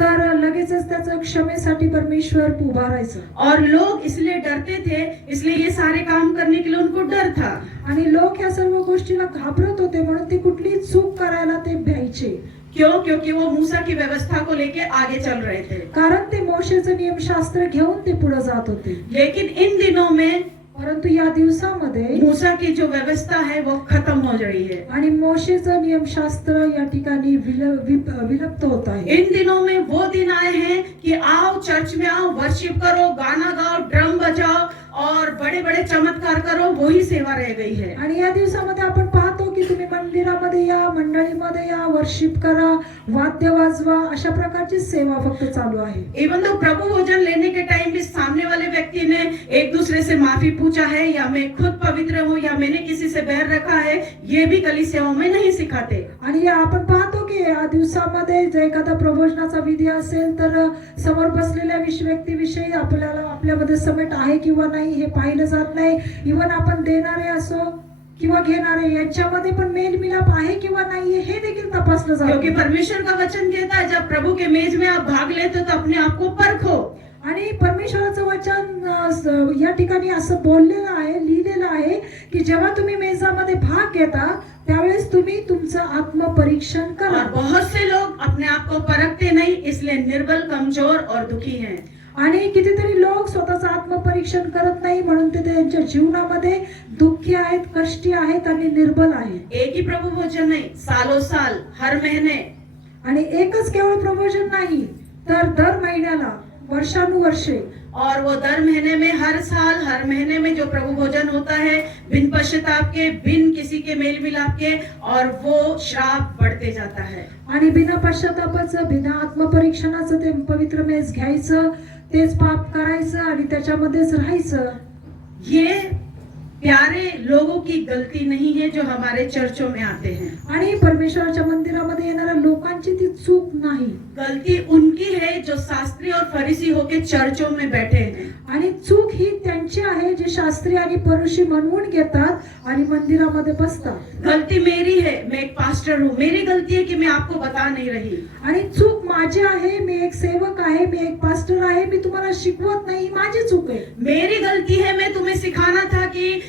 तर लगेचच त्याचं क्षमेसाठी परमेश्वर उभा राहायचं। और लोग इसलिए डरते थे, इसलिए ये सारे काम करने के लिए उनको डर था। आणि लोक या सर्व गोष्टीला घाबरत होते, म्हणून ते कुठली चूक करायला ते भ्यायचे। क्यों? क्योंकि वो मूसा की व्यवस्था को लेके आगे चल रहे थे, कारण ते मोशेचं नियमशास्त्र घेऊन ते पुढे जात होते। लेकिन इन दिनों में परंतु या दिवसामध्ये मूसा की जो व्यवस्था है वो खत्म हो रही है। आणि मोशेचं नियमशास्त्र या ठिकाणी विलुप्त होत आहे। इन दिनों में वो दिन आए हैं कि आओ चर्च में आओ, वर्शिप करो, गाना गाओ, ड्रम बजाओ और बड़े बड़े चमत्कार करो, वही सेवा रह गई है। आणि या दिवसामध्ये आपण पाहतो की की तुम्ही मंदिरामध्ये या, मंडळीमध्ये या, वर्शिप करा, वाद्य वाजवा, अशा प्रकारची सेवा फक्त चालू आहे. इवन तो प्रभु भोजन लेने के टाइम भी सामने वाले व्यक्ति ने एक दूसरे से माफी पूछा है, या मैं खुद पवित्र हूँ, या मैंने किसी से बैर रखा है, ये भी कलीसियाओं में नहीं सिखाते. आणि आपण पाहतो की या दिवसामध्ये जर एखादा प्रबोधनाचा विधी असेल तर समोर बसलेल्या व्यक्तीविषयी आपल्याला आपल्यामध्ये समेट आहे किंवा नाही हे पाहिलं जात नाही. इवन आपण देणारे असो किंवा घेणारे यांच्यामध्ये पण मेल मिलाप आहे किंवा नाही हे देखील तपासलं जातं. क्योंकि परमेश्वर का वचन कहता है, जब प्रभु के मेज में आप भाग लेते हो तो अपने आप को परखो. आणि परमेश्वराचं वचन या ठिकाणी असं बोललेलं आहे, लिहिलेलं आहे की जेव्हा तुम्ही मेजामध्ये भाग घेता त्यावेळेस तुम्ही तुमचं आत्मपरीक्षण करा. और बहुत से लोग अपने आप को परखते नहीं, इसलिए निर्बल, कमजोर और दुखी हैं. आणि कितीतरी लोक स्वतःचं आत्मपरीक्षण करत नाही म्हणून ते त्यांच्या जीवनामध्ये दुःखी आहेत, कष्टी आहेत आणि निर्बल आहेत. एक ही प्रभु भोजन नहीं, सालों साल, हर महीने. आणि एकच केवळ प्रबोधन नाही तर दर महिन्याला, वर्षानुवर्षे, और वो दर महीने में, हर साल, हर महीने में जो प्रभु भोजन होता है, बिन पश्चाताप के, बिन किसी के मेल मिलाप के, और वो श्राप बढ़ते जाता है. आणि बिना पश्चातापाचं, बिना आत्मपरीक्षणाचं ते पवित्र मेस घ्यायचं, तेच पाप करायचं आणि त्याच्यामध्येच राहायचं. ये प्यारे लोगों की गलती नहीं है जो हमारे चर्चों में आते हैं. आणि परमेश्वराच्या मंदिरामध्ये येणाऱ्या लोकांची ती चूक नाही. गलती उनकी है जो शास्त्री और फरीसी होके चर्चों में बैठे हैं. आणि चूक ही त्यांची आहे जे शास्त्री आणि परुषी म्हणवून घेतात आणि मंदिरामध्ये बसतात. गलती मेरी है, मैं एक पास्टर हूँ, मेरी गलती है कि मैं आपको बता नहीं रही. आणि चूक माझी आहे, मी एक सेवक आहे, मी एक पास्टर आहे, मी तुम्हाला शिकवत नाही, माझी चूक आहे. मेरी गलती है, मैं तुम्हें सिखाना था कि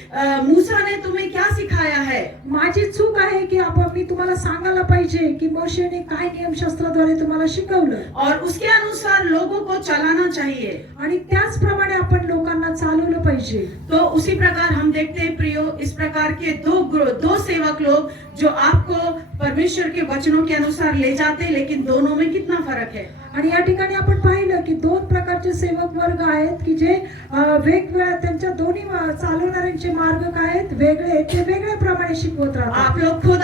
मूसा ने तुम्हें क्या सिखाया है. माझी चूक आहे की मी तुम्हाला सांगायला पाहिजे की मोशेने काय नियमशास्त्राद्वारे तुम्हाला शिकवलं और उसके अनुसार लोगों को चलाना चाहिए. आणि त्याचप्रमाणे आपण लोकांना चालवलं पाहिजे. तो उसी प्रकार हम देखते हैं प्रियो, इस प्रकार के दो सेवक लोग जो आपको परमेश्वर के वचनों के अनुसार ले जाते, लेकिन दोनों में कितना फर्क है. आणि या ठिकाणी आपण पाहिलं की दोन प्रकारचे सेवक वर्ग आहेत की जे वेगवेगळ्या त्यांच्या दोन्ही चालवणाऱ्यांचे मार्ग काय आहेत, वेगळे, ते वेगळ्या प्रमाणे शिकवत राहतात. आप लोग खुद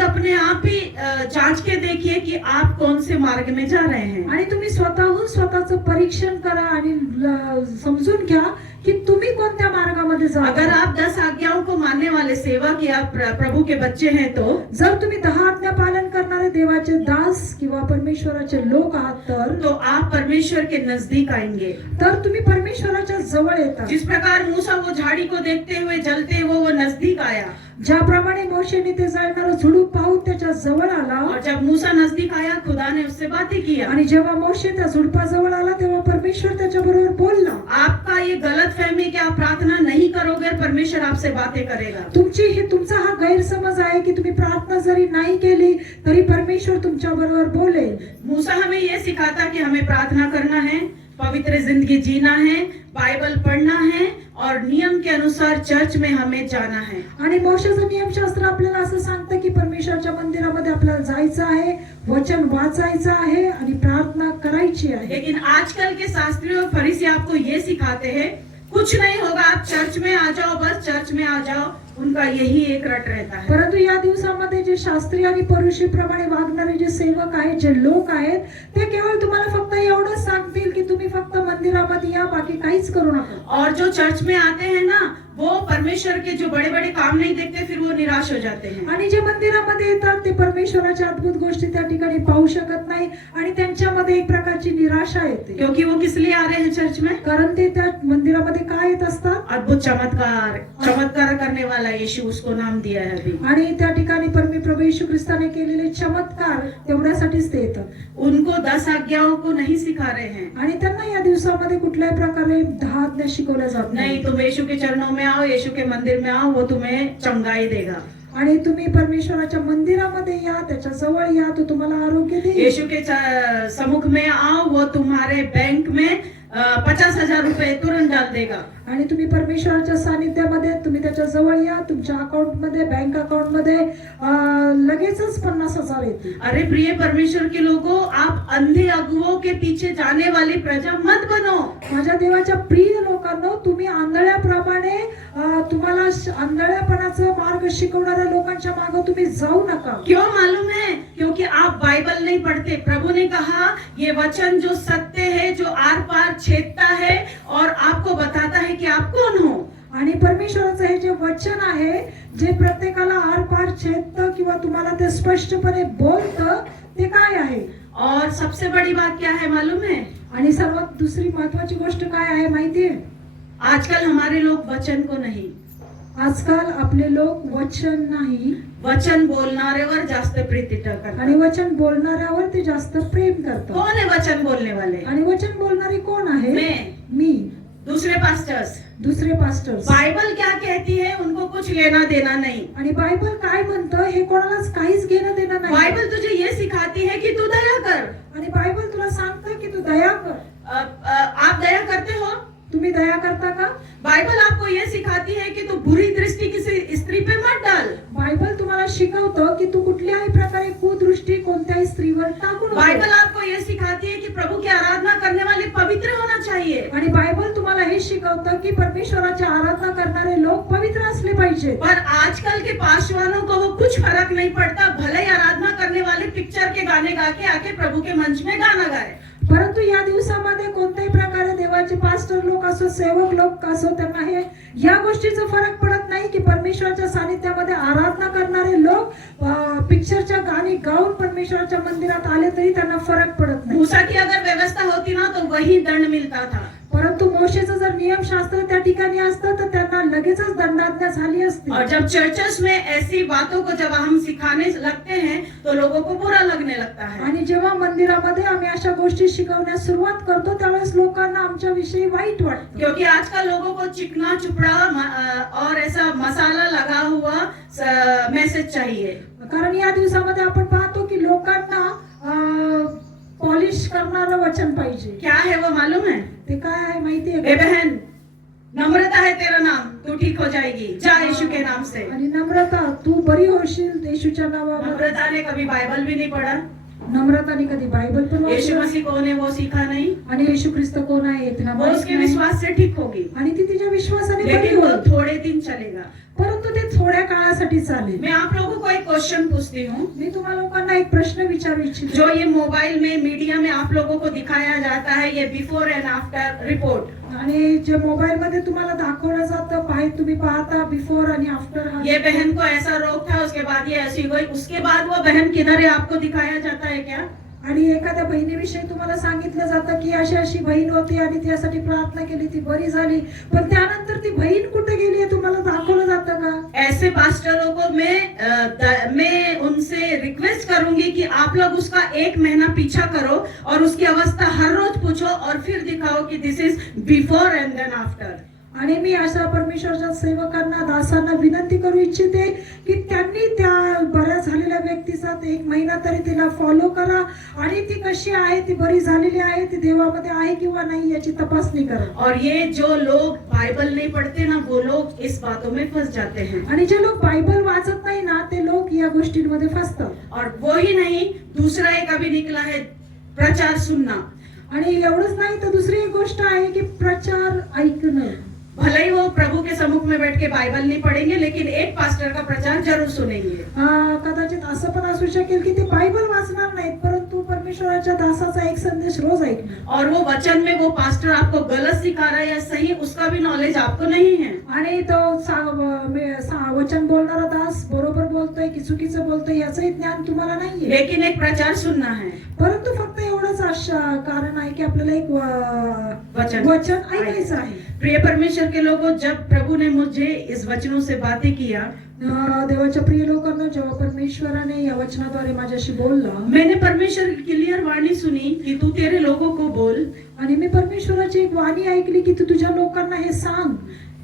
अपने आप ही जांच के देखिए कि आप कौन से मार्ग में जा रहे हैं. आणि तुम्ही स्वतःहून स्वतःचं परीक्षण करा आणि समजून घ्या कि तुम्ही कोणत्या मार्गामध्ये जा. अगर आप 10 आज्ञाओं को मानने वाले सेवक या प्रभु के बच्चे हैं, तो जर तुम्ही 10 आज्ञा पालन करणारे देवाचे दास किंवा परमेश्वराचे लोक आहात तो आप परमेश्वर के नजदीक आएंगे. तर तुम्ही परमेश्वराच्या जवळ येता. जिस प्रकार मूसा वो झाड़ी को देखते हुए जलते हुए वो नजदीक आया, ज्याप्रमाणे मोशेने ते जळणारं झुडूप पाहून त्याच्या जवळ आला, और जब मूसा नजदीक आया खुदा ने उससे बातें किया. आणि जेव्हा मोशे त्या झुडपाजवळ आला तेव्हा परमेश्वर त्याच्या बरोबर बोलला. आपका ये गलत फहमी कि आप प्रार्थना नहीं करोगे परमेश्वर आपसे बातें करेगा. तुमचा हा गैरसमज आहे की तुम्ही प्रार्थना जरी नाही केली तरी परमेश्वर तुमच्या बरोबर बोलेल. मूसा हमें ये सिखाता कि हमें प्रार्थना करना है, पवित्र जिंदगी जीना है, बाइबल पढ़ना है और नियम के अनुसार चर्च में हमें जाना है. आणि मोशेचं नियमशास्त्र आपल्याला असं सांगतं की परमेश्वराच्या मंदिरामध्ये आपल्याला जायचं आहे, वचन वाचायचं आहे आणि प्रार्थना करायची आहे. लेकिन आजकल के शास्त्री और फरीसी आपको ये सिखाते हैं कुछ नहीं होगा, आप चर्च में आ जाओ, बस चर्च में आ जाओ. उनका यही एक रट रहता है. परंतु या दिवसामध्ये जे शास्त्री आणि परुषी प्रमाणे वागणारे जे सेवक आहेत, जे लोक आहेत, ते केवळ तुम्हाला फक्त एवढंच सांगतील की तुम्ही फक्त मंदिरामध्ये या, बाकी काहीच करू नका. और जो चर्च में आते हैं ना, वो परमेश्वर के जो बड़े बड़े काम नहीं देखते, फिर वो निराश हो जाते हैं. आणि जे मंदिरामध्ये येतात ते परमेश्वराच्या अद्भुत गोष्टी त्या ठिकाणी पाहू शकत नाही आणि त्यांच्यामध्ये एक प्रकारची निराशा येते. क्योंकि वो किस लिए आ रहे हैं चर्च में? कारण ते त्या मंदिरामध्ये काय येत असतात? अद्भुत चमत्कार करने वाला यीशु, उसको नाम दिया है अभी. आणि त्या ठिकाणी प्रभू येशू ख्रिस्ताने केलेले चमत्कार तेवढ्यासाठीच ते येतात. उनको 10 आज्ञाओं को नहीं सिखा रहे हैं. आणि त्यांना या दिवसामध्ये कुठल्याही प्रकारे 10 आज्ञा शिकवल्या जात नहीं, तुम यीशु के चरणों में आओ, यीशु के मंदिर में आओ, वो तुम्हें चंगाई देगा. आणि तुम्ही परमेश्वराच्या मंदिरामध्ये या, त्याच्या जवळ या, तो तुम्हाला आरोग्य देईल. यीशु के सम्मुख में आओ, वो तुम्हारे बैंक में 50,000 रुपए तुरंत डाल देगा. आणि तुम्ही परमेश्वराच्या सानिध्यामध्ये तुम्ही त्याच्या जवळ या, तुमच्या अकाउंटमध्ये बँक अकाउंटमध्ये लगेचच 50,000 येतील. अरे प्रिय परमेश्वर के लोगों, आप अंधे अगुओं के पीछे जाने वाली प्रजा मत बनो. माझ्या देवाच्या प्रिय लोकांनो, तुम्ही आंधळ्याप्रमाणे तुम्हाला आंधळ्यापणाचा मार्ग शिकवणाऱ्या लोकांच्या मागे तुम्ही जाऊ नका. क्यों मालूम है? क्योंकि आप बाइबल नहीं पढ़ते. प्रभु ने कहा ये वचन जो सत्य है, जो आर पार छेदता है और आपको बताता है कि आप कौन हो. आणि परमेश्वराचं हे जे वचन आहे, जे प्रत्येकाला आर पार छेदतं किंवा तुम्हाला ते स्पष्टपणे बोलतं, ते काय आहे? और सबसे बड़ी बात क्या है मालूम है? आणि सर्वात दुसरी महत्वाची गोष्ट काय आहे माहितीये? आजकल हमारे लोग वचन को नहीं, आजकाल आपले लोक वचन नाही, वचन बोलणाऱ्यावर जास्त प्रीती करतात. आणि वचन बोलणाऱ्यावर ते जास्त प्रेम करतात. कौन है वचन बोलने वाले? आणि वचन बोलणारी कोण आहे? मी. दूसरे पास्टर्स. दुसरे पास्टर्स. बाइबल क्या कहती है उनको कुछ लेना देना नहीं. आणि बायबल काय म्हणतं हे कोणालाच काहीच घेणं देणं नाही. बाइबल तुझे ये सिखाती है कि तू दया कर. आणि बायबल तुला सांगतं की तू दया कर. आप दया करते हो? तुम्ही दया करता का? बाइबल आपको ये सिखाती है कि तू बुरी दृष्टि किसी स्त्री पे मत डाल. बायबल तुम्हाला शिकवतं की तू कुठल्याही प्रकारे कुदृष्टी कोणत्याही स्त्रीवर टाकू नको. बाइबल आपको ये सिखाती है कि प्रभु की आराधना करने वाले पवित्र होना चाहिए. आणि बायबल तुम्हाला हे शिकवतं की परमेश्वराची आराधना करणारे लोक पवित्र असले पाहिजे. पर आजकल के पासवानों को वो कुछ फर्क नहीं पड़ता, भले ही आराधना करने वाले पिक्चर के गाने गा के आके प्रभु के मंच में गाना गाए. परंतु या दिवसामध्ये कोणत्याही प्रकारे देवाचे पास्टर लोक असो, सेवक लोक असो, त्यांना हे या गोष्टीचा फरक पडत नाही की परमेश्वराच्या सानिध्यामध्ये आराधना करणारे लोक पिक्चरच्या गाणी गाऊन परमेश्वराच्या मंदिरात आले तरी त्यांना फरक पडत नाही. मूसा की अगर व्यवस्था होती ना तो वही दंड मिलता था. परंतु मोशेचं जर नियमशास्त्र त्या ठिकाणी असतं तर त्यांना लगेचच दंडाज्ञा झाली असती. और जब चर्चेस में ऐसी बातों को जब हम सिखाने लगते हैं तो लोगों को बुरा लगने लगता है. आणि जेव्हा मंदिरामध्ये आम्ही अशा गोष्टी शिकवण्यास सुरुवात करतो त्यावेळेस लोकांना आमच्या विषयी वाईट वाटतं. क्योंकि आजकल लोगों को चिकना चुपड़ा और ऐसा मसाला लगा हुआ मैसेज चाहिए. कारण या दिवसामध्ये आपण पाहतो की लोकांना पॉलिश करणारं वचन पाहिजे. क्या है वो मालूम है? ते काय आहे माहितीये ए का? बहन, नम्रता है तेरा नाम, तू ठीक हो जाएगी, जा यीशु के नाम से. आणि नम्रता, तू बरी होशील येशूच्या नावावर. नम्रता ने कभी बाइबल भी नहीं पढ़ा, नम्रताने कधी बायबल पण यीशु वाचलं मसीह कौन है वो सीखा नहीं, आणि येशू ख्रिस्त कोण आहे हे तिला वो माहित उसके नाही. विश्वास से ठीक होगी. आणि ती तिच्या विश्वासाने बरी लेकिन वो होईल. थोड़े दिन चलेगा. परंतु ते थोड्या काळासाठी चालेल. मैं आप लोगों को एक क्वेश्चन पूछती हूँ. मी तुम्हाला लोकांना एक प्रश्न विचारू इच्छिते. जो ये मोबाइल में मीडिया में आप लोगों को दिखाया जाता है, ये बिफोर एंड आफ्टर रिपोर्ट, आणि जे मोबाईल मध्ये तुम्हाला दाखवलं जातं, तुम्ही पाहता बिफोर आणि आफ्टर. ये बहन को ऐसा रोग था, उसके बाद ये ऐसी हुई, उसके बाद वो बहन किधर है आपको दिखाया जाता है क्या? आणि एखाद्या बहिणीविषयी तुम्हाला सांगितलं जातं की अशी अशी बहीण होती आणि त्यासाठी प्रार्थना केली, ती बरी झाली, पण त्यानंतर ती बहीण कुठे गेली हे तुम्हाला दाखवलं जातं का? ऐसे पास्टरों को मैं उनसे रिक्वेस्ट करूंगी कि आप लोग उसका 1 महीना पीछा करो और उसकी अवस्था हर रोज पूछो और फिर दिखाओ कि this is before and then after. आणि मी अशा परमेश्वराच्या सेवकांना, दासांना विनंती करू इच्छिते की त्यांनी त्या बऱ्या झालेल्या व्यक्तीचा 1 महिना तरी तिला फॉलो करा आणि ती कशी आहे, ती बरी झालेली आहे, ती देवामध्ये आहे किंवा नाही याची तपासणी करा. और ये जो लोग बाइबल नहीं पढ़ते ना, वो लोग इस बातों में फंस जाते हैं. आणि जे लोक बायबल वाचत नाही ना, ते लोक या गोष्टींमध्ये फसतात. और वो ही नहीं, दूसरा एक अभी निकला है, प्रचार सुनना. आणि एवढंच नाही तर दुसरी एक गोष्ट आहे की प्रचार ऐकणं. भले ही वो प्रभु के सम्मुख में बैठ के बाइबल नहीं पढ़ेंगे, लेकिन एक पास्टर का प्रचार जरूर सुनेंगे. कदाचित असं पण असू शकेल की ते बायबल वाचणार नाहीत, परंतु परमेश्वराच्या दासाचा एक संदेश रोज ऐकणार. और वो वचन में वो पास्टर आपको गलत सिखा रहा है या सही, उसका भी नॉलेज आपको नहीं है. आणि तो वचन बोलणारा दास बरोबर बोलतोय की चुकीचं बोलतोय याचंही ज्ञान तुम्हाला नाहीये. लेकिन एक प्रचार सुनना है, परंतु फक्त एवढंच कारण आहे की आपल्याला एक वचन ऐकायचं आहे. प्रिय परमेश्वर के लोगों, जब प्रभु ने मुझे इस वचनों से बातें किया, देवाच्या प्रिय लोकांना, जेव्हा परमेश्वराने या वचनाद्वारे माझ्याशी बोलला, मैंने परमेश्वर की क्लियर वाणी सुनी कि तू तेरे लोगों को बोल. आणि मी परमेश्वराची एक वाणी ऐकली की तू तुझ्या लोकांना हे सांग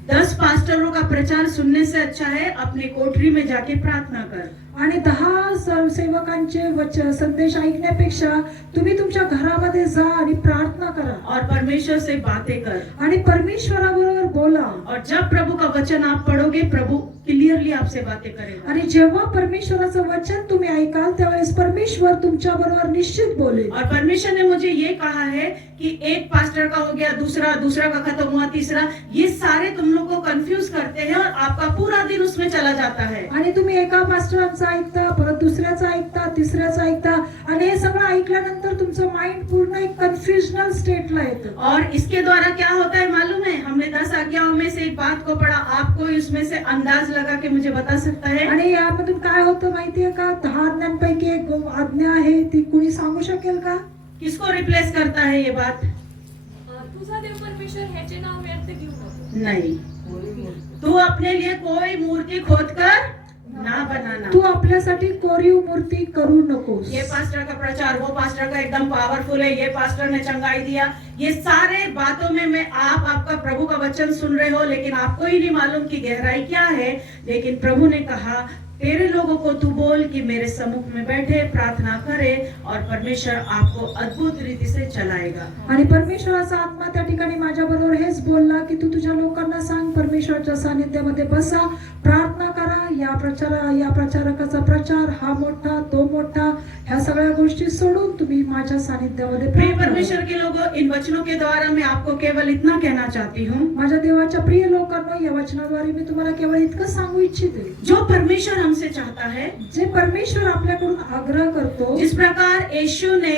10 पास्टरों का प्रचार सुनने से अच्छा है अपने कोठरी में जाके प्रार्थना कर। आणि 10 सेवकांचे संदेश ऐकण्यापेक्षा तुम्ही तुमच्या घरामध्ये जा आणि प्रार्थना करा और परमेश्वर से बातें कर। आणि परमेश्वराबरोबर बोला. और जब प्रभु का वचन आप पढ़ोगे, प्रभु क्लियरली आपसे बातें करेगा। आणि जेव्हा परमेश्वराचं वचन तुम्ही ऐकाल त्यावेळेस परमेश्वर तुमच्या बरोबर निश्चित बोलेल. और परमेश्वर ने मुझे ये कहा है कि एक पास्टर का हो गया, दूसरा का खत्म हुआ, तीसरा, ये सारे तुम लोग को कंफ्यूज करते हैं और आपका पूरा दिन उसमें चला जाता है। आणि तुम्ही एका पास्टरांचं ऐकता, परत दुसऱ्याचं ऐकता, तिसऱ्याचं ऐकता आणि हे सगळं ऐकल्यानंतर तुमचं माइंड पूर्ण एक कन्फ्युजनल स्टेटला येतं. और इसके द्वारा क्या होता है मालूम है? हमने 10 आज्ञाओं में से एक बात को पढ़ा, आपको इसमें से अंदाज लगा के मुझे बता सकता है? आणि यामधून काय होतं माहितीये का? 10 आज्ञांपैकी एक आज्ञा आहे, ती कुणी सांगू शकेल का? किसको रिप्लेस करता है ये बात? तुझा देव परमेश्वर ह्याचे नाव व्यर्थ घेऊ नको. नहीं, तू अपने लिए कोई मूर्ति खोद कर ना बनाना। तू आपल्यासाठी कोरीव मूर्ती करू नकोस. ये पास्टर का प्रचार, वो पास्टर का एकदम पावरफुल है, ये पास्टर ने चंगाई दिया, ये सारे बातों में आपका प्रभु का वचन सुन रहे हो, लेकिन आपको ही नहीं मालूम कि गहराई क्या है। लेकिन प्रभु ने कहा तेरे लोगों को तू बोल कि मेरे सम्मुख में बैठे, प्रार्थना करे और परमेश्वर आपको अद्भुत रीति से चलाएगा। आणि परमेश्वराचा आत्मा त्या ठिकाणी माझ्या बरोबर हेच बोलला की तू तुझ्या लोकांना सांग, परमेश्वराच्या सानिध्यामध्ये बसा, प्रार्थना करा. या प्रचारकाचा प्रचार हा मोठा, तो मोठा, ह्या सगळ्या गोष्टी सोडून तुम्ही माझ्या सानिध्यामध्ये प्रिय प्रार्थना परमेश्वर करा. के लोगों, इन वचनों के द्वारा मैं आपको केवल इतना कहना चाहती हूँ, माझ्या देवाच्या प्रिय लोकांना या वचनाद्वारे मी तुम्हाला केवळ इतकं सांगू इच्छिते, जो परमेश्वर हमसे चाहता है, जे परमेश्वर आपल्याकडून आग्रह करतो, जिस प्रकार यीशु ने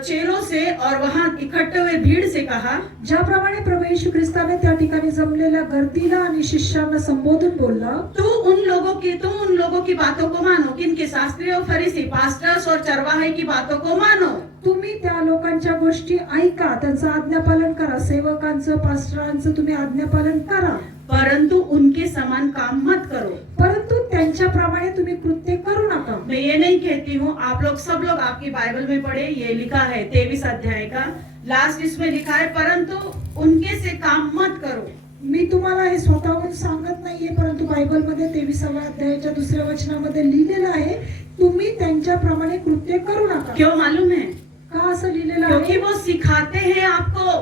चेलों से और वहां इकट्ठे हुए भीड़ से कहा, ज्याप्रमाणे प्रभू येशू ख्रिस्ताने त्या ठिकाणी जमलेल्या गर्दीला आणि शिष्यांना संबोधून बोलला, तुम उन लोगों की बातों को मानो, किनके? शास्त्री और फरीसी, पास्टर्स और चरवाहे की बातों को मानो। तुम्ही त्या लोकांच्या गोष्टी ऐका, त्यांचं आज्ञापालन करा, सेवकांचं, पास्टरांचं तुम्ही आज्ञापालन करा, परंतु उनके समान काम मत करो। परंतु त्यांच्याप्रमाणे तुम्ही कृत्य करू नका. मैं ये नहीं कहती हूँ, आप लोग सब लोग आपकी बाइबल में पढ़े, ये लिखा है 23 अध्याय का लास्ट, इसमें लिखा है परंतु उनके से काम मत करो। मी तुम्हाला हे स्वतःहून सांगत नाहीये, परंतु बायबलमध्ये 23व्या अध्यायाच्या 2ऱ्या वचनामध्ये लिहिलेलं आहे, तुम्ही त्यांच्याप्रमाणे कृत्य करू नका. क्यों मालूम है? का असं लिहिलेलं क्योंकि आहे? वो सिखाते हैं आपको,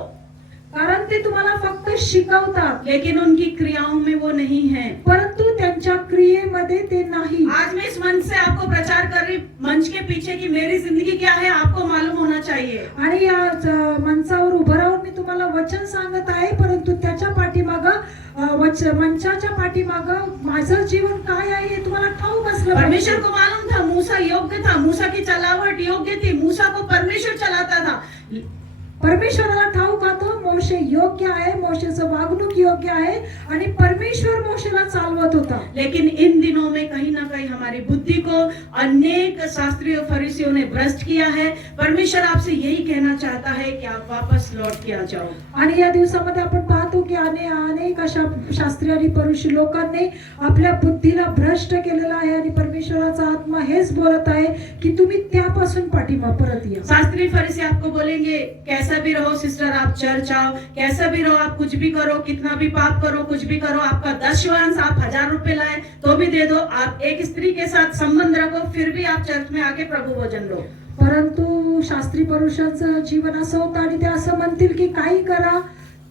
कारण ते तुम्हाला फक्त शिकवतात, लेकिन उनकी क्रियाओं में वो नहीं है। परंतु त्यांच्या क्रियेमध्ये ते नाही. आज मैं इस मंच से आपको प्रचार कर रही, मंच के पीछे की मेरी जिंदगी क्या है आपको मालूम होना चाहिए। आणि या मंचावर उभं राहून मी तुम्हाला वचन सांगत आहे, परंतु त्याच्या पाठीमागं मंचाच्या पाठीमागं माझं जीवन काय आहे हे तुम्हाला ठाऊक असलं पाहिजे. परमेश्वर को मालूम था मूसा योग्य था, मूसा की चलावट योग्य थी, मूसा को परमेश्वर चलाता था। परमेश्वराला ठाऊक होतं मोशे योग्य आहे, मोशेचं वागणूक योग्य आहे आणि परमेश्वर मोशेला चालवत होता. लेकिन इन दिनों में कहीं ना कहीं हमारी बुद्धि को अनेक शास्त्रियों फरीसियों ने भ्रष्ट किया है। परमेश्वर आपसे यही कहना चाहता है कि आप वापस लौट के आ जाओ। आणि या दिवसामध्ये आपण पाहतो की अनेक अशा शास्त्री आणि फरीसी लोकांनी आपल्या बुद्धीला भ्रष्ट केलेला आहे आणि परमेश्वराचा आत्मा हेच बोलत आहे की तुम्ही त्यापासून पाठीमा परत या. शास्त्री फरीसी आपको बोलेंगे कैसा भी रहो सिस्टर, आप चर्च आओ, कैसा भी रहो, आप कुछ भी करो, कितना भी पाप करो, कुछ भी करो, आपका 10वांश आप 1000 रुपए लाए तो भी दे दो, आप एक स्त्री के साथ संबंध रखो, फिर भी आप चर्च में आके प्रभु भोजन लो। परंतु शास्त्री पुरुषांचं जीवन असं होतं आणि ते असं म्हणतील की काही करा,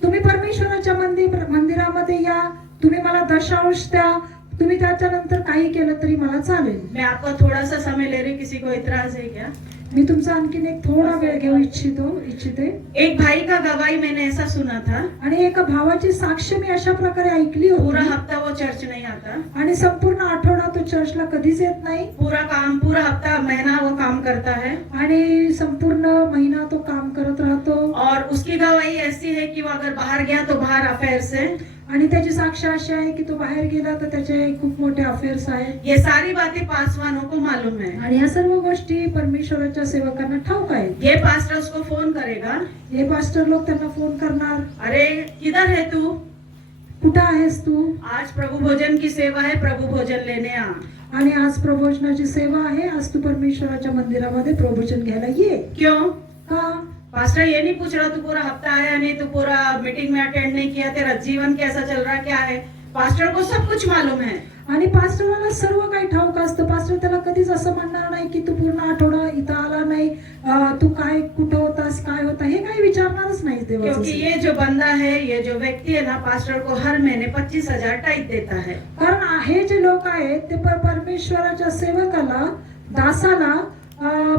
तुम्ही परमेश्वराच्या मंदिरामध्ये या, तुम्ही मला 10 द्या, तुम्ही त्याच्यानंतर काही केलं तरी मला चालेल. मैं आपका थोड़ा सा समय ले रही, किसी को इतराज है क्या? मी तुमचा आणखीन एक थोडा वेळ घेऊ इच्छिते. एक भाई का गवाही मैंने ऐसा सुना था, आणि एका भावाची साक्ष मी अशा प्रकारे ऐकली पूरा होती हफ्ता वो चर्च नहीं आता, आणि संपूर्ण आठवडा तो चर्चला कधीच येत नाही पूरा हफ्ता महीना वो काम करता है आणि संपूर्ण महिना तो काम करत राहतो. और उसकी गवाही ऐसी है कि वो अगर बाहर गया तो बाहर अफेयर से, आणि त्याची साक्ष अशी आहे की तो बाहेर गेला तर त्याचे खूप मोठे अफेअर्स आहेत. ये सारी बातें पासवानों को मालूम है। आणि या सर्व गोष्टी परमेश्वराच्या सेवकांना ठाऊक आहेत. ये पास्टर उसको फोन करेगा, हे पास्टर लोक त्यांना फोन करणार, अरे किधर है तू, कुठं आहेस तू, आज प्रभु भोजन की सेवा है, प्रभु भोजन लेने आ। आणि आज प्रभोजनाची सेवा आहे, आज तू परमेश्वराच्या मंदिरामध्ये प्रभोजन घ्यायला ये. क्यों? का? पास्टर ये नहीं पूछ रहा तू पूरा हफ्ता आया नहीं, तू पूरा मीटिंग में अटेंड नहीं किया, तेरा जीवन कैसा चल रहा क्या है। पास्टर को सब कुछ मालूम है आणि पास्टरला सर्व काही ठाऊक असतं. पास्टर त्याला कधीच असं म्हणणार नाही की तू पूर्ण आठवडा इथं आला नाही, तू काय कुठं होतास काय होता हे काही विचारणारच नाही देवाचं. क्योंकि ये जो बंदा है, ये जो व्यक्ति है ना, पास्टर को हर महीने 25,000 टाइप देता है. कारण हे जे लोक आहेत ते परमेश्वराच्या सेवकाला दासाला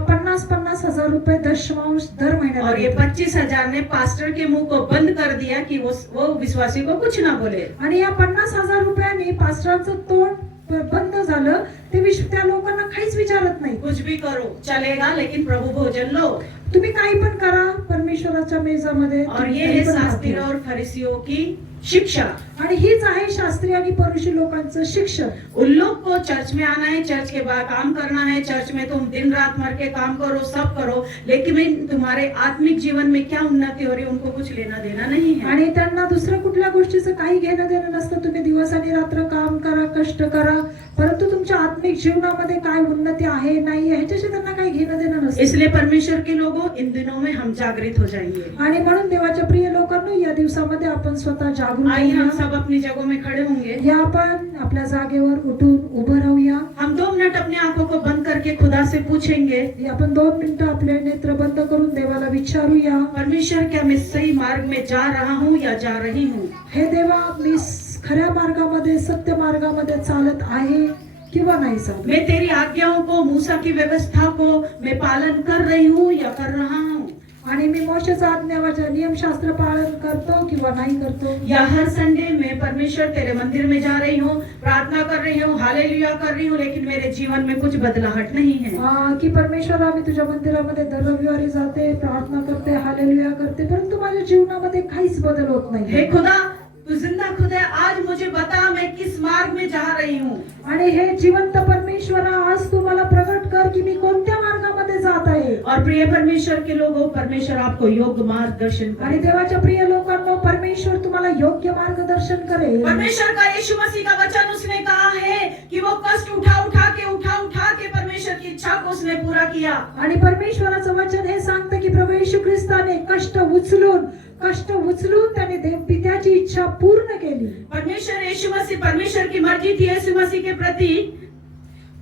50,000 हजार रुपये दशमांश दर महिन्याला और ये देतात. 25,000 ने पास्टर के मुंह को बंद कर दिया कि वो विश्वासी को कुछ ना बोले. आणि या 50,000 रुपयांनी पास्टरांचं तोंड बंद झालं. ते त्या लोकांना काहीच विचारत नाही. कुछ भी करो चलेगा, लेकिन प्रभु भोजन लो. तुम्ही काही पण करा परमेश्वराच्या मेजामध्ये. और ये है शास्त्रियों और फरीसियों की शिक्षा. आणि हीच आहे शास्त्री आणि फरीसी लोकांचं शिक्षण. उन लोग को चर्च में आना है, चर्च के बाद काम करना है, चर्च में तुम दिन रात मर के काम करो, सब करो, लेकिन तुम्हारे आत्मिक जीवन में क्या उन्नति हो रही है उनको कुछ लेना देना नहीं है. आणि त्यांना दुसऱ्या कुठल्या गोष्टीचं काही घेणं देणं नसतं. तुम्ही दिवस आणि रात्र काम करा, कष्ट करा, परंतु तुमच्या आत्मिक जीवनामध्ये काय उन्नती आहे नाही ह्याच्याशी त्यांना काही घेणं देणं नसतं. इसलिए परमेश्वर के लोगों, इन दिनों में हम जागृत हो जाएंगे. आणि म्हणून देवाच्या प्रिय लोकांनो, या दिवसामध्ये आपण स्वतः जागरूक आइए हम होऊया. सब अपनी जगहों में खड़े होंगे. या आपण आपल्या जागेवर उठून उभं राहूया. हम 2 मिनट अपनी आंखों को बंद करके खुदा से पूछेंगे, आपण 2 मिनिटं आपले नेत्र बंद करून देवाला विचारूया, परमेश्वर क्या मैं सही मार्ग में जा रहा हूँ या जा रही हूँ. हे देवा, मी खऱ्या मार्गामध्ये सत्य मार्गामध्ये चालत आहे किंवा नाही चालत. मैं तेरी आज्ञाओं को, मूसा की व्यवस्था को मैं पालन कर रही हूँ या कर रहा हूँ. आणि मी मोशेचा आज्ञावाच्या नियमशास्त्र पालन करतो किंवा नाही करतो. या हर संडे में परमेश्वर तेरे मंदिर में जा रही हूँ, प्रार्थना कर रही हूँ, हालेलुया कर रही हूँ, लेकिन मेरे जीवन में कुछ बदलाहट नहीं है. की परमेश्वरा, मी तुझ्या मंदिरामध्ये दर रविवारी जाते, प्रार्थना करते, हालेलुया करते, परंतु माझ्या जीवनामध्ये काहीच बदल होत नाही. हे खुदा, तू जिंदा खुदा, आज मुझे बता मैं किस मार्ग में जा रही हूँ. आणि हे जिवंत परमेश्वरा, आज तू मला प्रगट कर की मी कोणत्या मार्गामध्ये जात आहे. और प्रिय परमेश्वर के लोगों, परमेश्वर आपको योग्य मार्गदर्शन आणि करे. देवाच्या प्रिय लोकांनो, परमेश्वर तुम्हाला योग्य मार्गदर्शन करेल. परमेश्वर का यीशु मसीह का वचन उसने कहा है कि वो कष्ट उठा उठा के परमेश्वर की इच्छा को उसने पूरा किया. आणि परमेश्वराचं वचन हे सांगतं की प्रभू येशू ख्रिस्ताने कष्ट उचलून त्याने देव पित्याची इच्छा पूर्ण केली. परमेश्वर यीशु मसीह, परमेश्वर की मर्जी थी यीशु मसीह के प्रति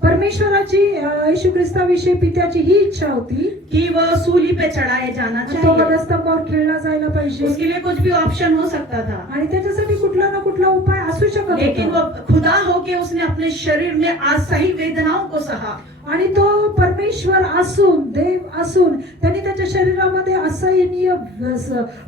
परमेश्वराची येशू ख्रिस्ताविषयी पित्याची ही इच्छा होती कि वो सूली पे चढ़ाए जाना तो चाहिए. वधस्तंभावर खेळला जायला पाहिजे. उसके लिए कुछ भी ऑप्शन हो सकता था, आणि त्याच्यासाठी कुठला ना कुठला उपाय असू शकत लेकिन वो होता. खुदा होके उसने अपने शरीर में असह्य वेदनाओं को सहा. आणि तो परमेश्वर असून, देव असून त्यांनी त्याच्या शरीरामध्ये असहनीय